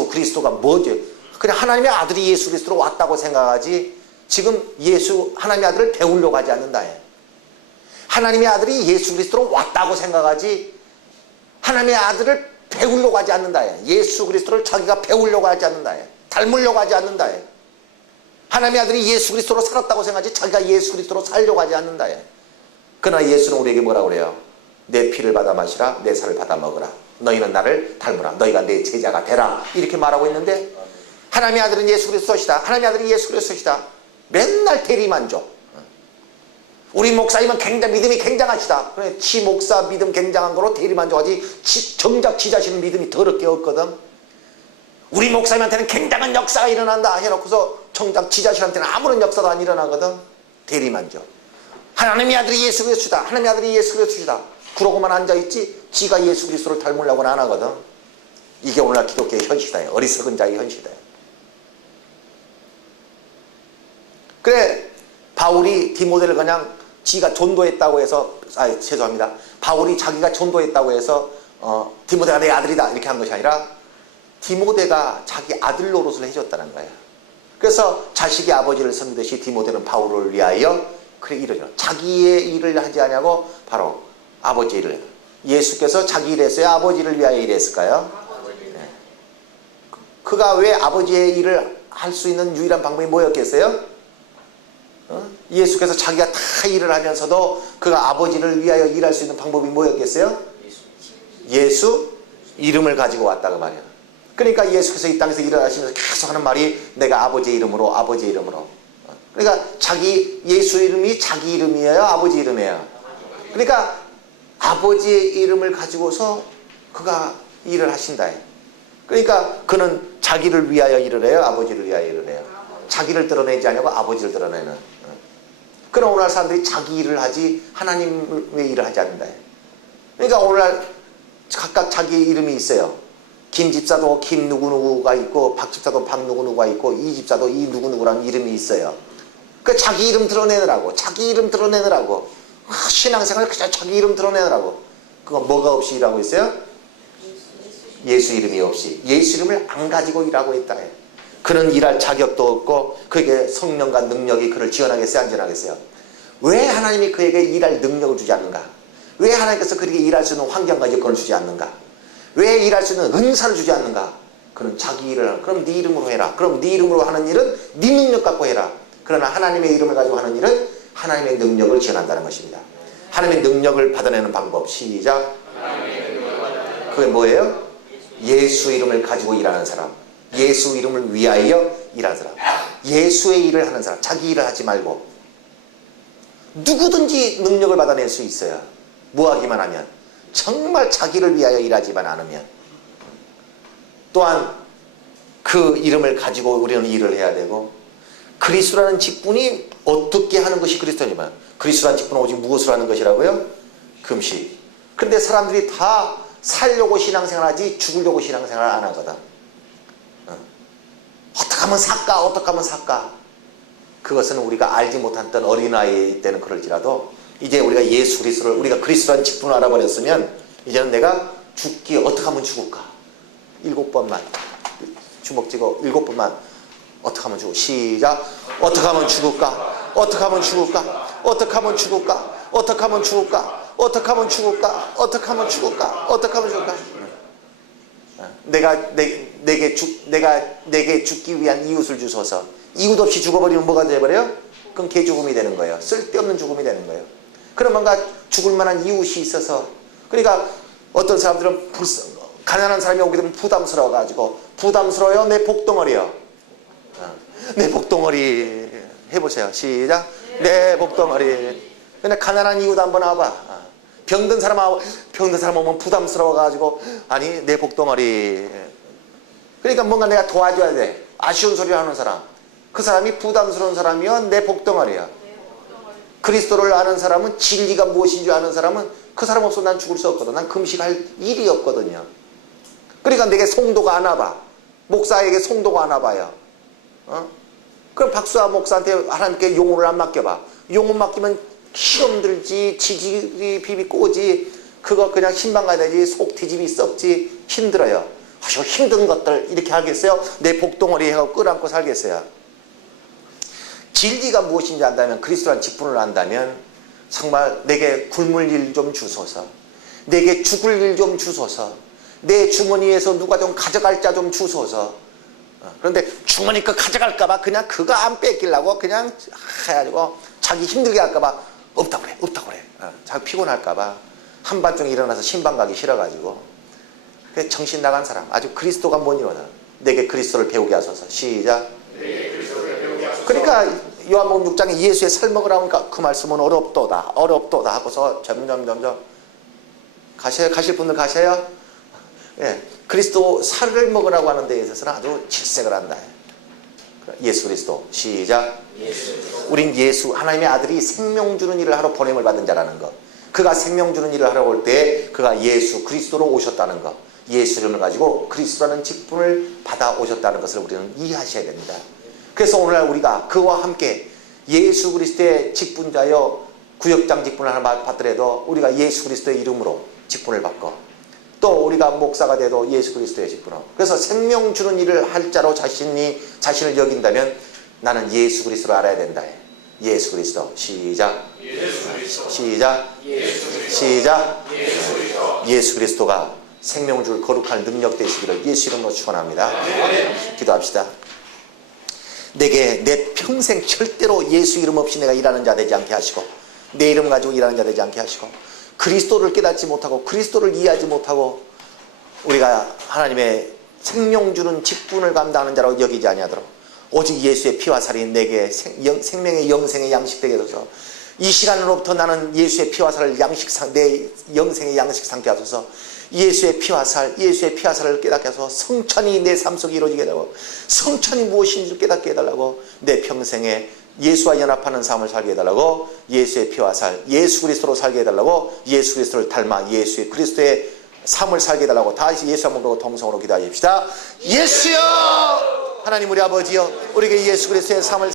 그리스도가 뭐죠? 그냥 하나님의 아들이 예수 그리스도로 왔다고 생각하지, 지금 하나님의 아들을 배우려고 하지 않는다. 하나님의 아들이 예수 그리스도로 왔다고 생각하지 하나님의 아들을 배우려고 하지 않는다. 예수 그리스도를 자기가 배우려고 하지 않는다. 닮으려고 하지 않는다. 하나님의 아들이 예수 그리스도로 살았다고 생각하지 자기가 예수 그리스도로 살려고 하지 않는다. 그러나 예수는 우리에게 뭐라고 그래요? 내 피를 받아 마시라, 내 살을 받아 먹으라. 너희는 나를 닮으라. 너희가 내 제자가 되라. 이렇게 말하고 있는데, 하나님의 아들은 예수 그리스도시다. 하나님의 아들이 예수 그리스도시다. 맨날 대리만족. 우리 목사님은 믿음이 굉장하시다. 그래, 지 목사 믿음 굉장한 거로 대리만족하지 정작 지 자신은 믿음이 더럽게 없거든. 우리 목사님한테는 굉장한 역사가 일어난다 해놓고서 정작 지 자신한테는 아무런 역사도 안 일어나거든. 대리만족. 하나님의 아들이 예수 그리스도다. 하나님의 아들이 예수 그리스도다. 그러고만 앉아있지 지가 예수 그리스도를 닮으려고는 안 하거든. 이게 오늘날 기독교의 현실이다. 어리석은 자의 현실이다. 그래, 바울이 디모데를 그냥 지가 전도했다고 해서, 죄송합니다. 바울이 자기가 전도했다고 해서 디모데가 내 아들이다 이렇게 한 것이 아니라 디모데가 자기 아들 노릇을 해줬다는 거예요. 그래서 자식이 아버지를 섬기듯이 디모데는 바울을 위하여 그래 이러죠. 자기의 일을 하지 않냐고 바로 아버지의 일을. 예수께서 자기 일을 했어요? 아버지를 위하여 일했을까요? 네. 그가 왜 아버지의 일을 할 수 있는 유일한 방법이 뭐였겠어요? 예수께서 자기가 다 일을 하면서도 그가 아버지를 위하여 일할 수 있는 방법이 뭐였겠어요? 예수 이름을 가지고 왔다고 말이야. 그러니까 예수께서 이 땅에서 일을 하시면서 계속 하는 말이 내가 아버지의 이름으로. 그러니까 예수 이름이 자기 이름이에요? 아버지 이름이에요? 그러니까 아버지의 이름을 가지고서 그가 일을 하신다. 그러니까 그는 자기를 위하여 일을 해요? 아버지를 위하여 일을 해요? 자기를 드러내지 않냐고 아버지를 드러내는. 그럼 오늘날 사람들이 자기 일을 하지 하나님의 일을 하지 않는다. 그러니까 오늘날 각각 자기 이름이 있어요. 김 집사도 김 누구누구가 있고, 박 집사도 박 누구누구가 있고, 이 집사도 이 누구누구라는 이름이 있어요. 그러니까 자기 이름 드러내느라고. 신앙생활 그냥 자기 이름 드러내느라고. 그거 뭐가 없이 일하고 있어요? 예수 이름이 없이. 예수 이름을 안 가지고 일하고 있다. 그는 일할 자격도 없고 그에게 성령과 능력이 그를 지원하겠어요? 안 지원하겠어요? 왜 하나님이 그에게 일할 능력을 주지 않는가? 왜 하나님께서 그에게 일할 수 있는 환경과 여건을 주지 않는가? 왜 일할 수 있는 은사를 주지 않는가? 그는 자기 일을 하라. 그럼 네 이름으로 해라. 그럼 네 이름으로 하는 일은 네 능력 갖고 해라. 그러나 하나님의 이름을 가지고 하는 일은 하나님의 능력을 지원한다는 것입니다. 하나님의 능력을 받아내는 방법. 시작. 그게 뭐예요? 예수 이름을 가지고 일하는 사람. 예수 이름을 위하여 일하는 사람. 예수의 일을 하는 사람. 자기 일을 하지 말고. 누구든지 능력을 받아낼 수 있어요. 뭐 하기만 하면. 정말 자기를 위하여 일하지만 않으면. 또한 그 이름을 가지고 우리는 일을 해야 되고, 그리스도라는 직분이 어떻게 하는 것이 그리스도냐면, 그리스도라는 직분은 오직 무엇을 하는 것이라고요? 금식. 그런데 사람들이 다 살려고 신앙생활하지 죽으려고 신앙생활 안 하거든. 어떻게 하면 살까? 어떻게 하면 살까? 그것은 우리가 알지 못했던 어린아이 때는 그럴지라도 이제 우리가 예수 그리스도를, 우리가 그리스도라는 직분을 알아버렸으면 이제는 내가 죽기 어떻게 하면 죽을까? 7번만 주먹 쥐고 7번만 어떻게 하면 죽을까? 시작. 어떻게 하면 죽을까? 어떻게 하면 죽을까? 어떻게 하면 죽을까? 어떻게 하면 죽을까? 어떻게 하면 죽을까? 어떻게 하면 죽을까? 어떻게 하면 죽을까? 내게 죽기 위한 이웃을 주소서. 이웃 없이 죽어버리면 뭐가 되어버려요? 그건 개죽음이 되는 거예요. 쓸데없는 죽음이 되는 거예요. 그럼 뭔가 죽을 만한 이웃이 있어서, 그러니까 어떤 사람들은 가난한 사람이 오게 되면 부담스러워가지고, 부담스러워요? 내 복덩어리요. 내 복덩어리 해보세요. 시작. 내 복덩어리. 근데 가난한 이웃 한번 와봐. 병든 사람 오면 부담스러워가지고, 아니 내 복덩어리. 그러니까 뭔가 내가 도와줘야 돼. 아쉬운 소리를 하는 사람, 그 사람이 부담스러운 사람이면 내 복덩어리야. 그리스도를 아는 사람은, 진리가 무엇인 줄 아는 사람은 그 사람 없어서 난 죽을 수 없거든. 난 금식할 일이 없거든요. 그러니까 내게 송도가 안 와봐. 목사에게 송도가 안 와봐요. 그럼 박수아 목사한테 하나님께 용을 안 맡겨봐. 용을 맡기면 시험 들지, 지지리 비비 꼬지, 그거 그냥 신방 가야 되지, 속 뒤집이 썩지, 힘들어요. 아주 힘든 것들 이렇게 하겠어요? 내 복덩어리 해서 끌어안고 살겠어요? 진리가 무엇인지 안다면, 그리스도라는 직분을 안다면, 정말 내게 굶을 일 좀 주소서, 내게 죽을 일 좀 주소서, 내 주머니에서 누가 좀 가져갈 자 좀 주소서. 그런데 주머니 거 가져갈까봐 그냥 그거 안 뺏기려고 그냥 해가지고 자기 힘들게 할까봐 없다고 그래, 없다고 그래. 자기 피곤할까봐 한밤중에 일어나서 신방 가기 싫어가지고. 정신 나간 사람, 아주 그리스도가 뭔이거든. 내게 그리스도를 배우게 하소서. 시작. 그러니까 요한복음 6장에 예수의 살 먹으라 하니까 그 말씀은 어렵도다 하고서 점점 가실 분들 가셔요. 예, 그리스도 살을 먹으라고 하는 데에 있어서는 아주 질색을 한다. 예수 그리스도. 시작. 우린 예수, 하나님의 아들이 생명 주는 일을 하러 보냄을 받은 자라는 것. 그가 생명 주는 일을 하러 올 때 그가 예수 그리스도로 오셨다는 것, 예수 이름을 가지고 그리스도라는 직분을 받아 오셨다는 것을 우리는 이해하셔야 됩니다. 그래서 오늘날 우리가 그와 함께 예수 그리스도의 직분자여 구역장 직분을 하나 받더라도 우리가 예수 그리스도의 이름으로 직분을 받고, 또 우리가 목사가 돼도 예수 그리스도의 직분으로, 그래서 생명 주는 일을 할 자로 자신을 여긴다면 나는 예수 그리스도를 알아야 된다. 예수 그리스도. 시작. 시작. 시작. 예수 그리스도가 생명을 줄 거룩한 능력 되시기를 예수 이름으로 축원합니다. 기도합시다. 내게 내 평생 절대로 예수 이름 없이 내가 일하는 자 되지 않게 하시고, 내 이름 가지고 일하는 자 되지 않게 하시고, 그리스도를 깨닫지 못하고 그리스도를 이해하지 못하고 우리가 하나님의 생명 주는 직분을 감당하는 자로 여기지 아니하도록 오직 예수의 피와 살이 내게 생명의 영생의 양식 되게 해서, 이 시간으로부터 나는 예수의 피와 살을 내 영생의 양식 삼게 하소서. 예수의 피와 살을 깨닫게 하소서. 성찬이 내 삶 속에 이루어지게 해달라고, 성찬이 무엇인지 깨닫게 해달라고, 내 평생에 예수와 연합하는 삶을 살게 해달라고, 예수의 피와 살, 예수 그리스도로 살게 해달라고, 예수 그리스도를 닮아 예수의 그리스도의 삶을 살게 해달라고, 다시 예수 한번 보고 동성으로 기도하십시다. 예수여, 하나님 우리 아버지여, 우리에게 예수 그리스도의 삶을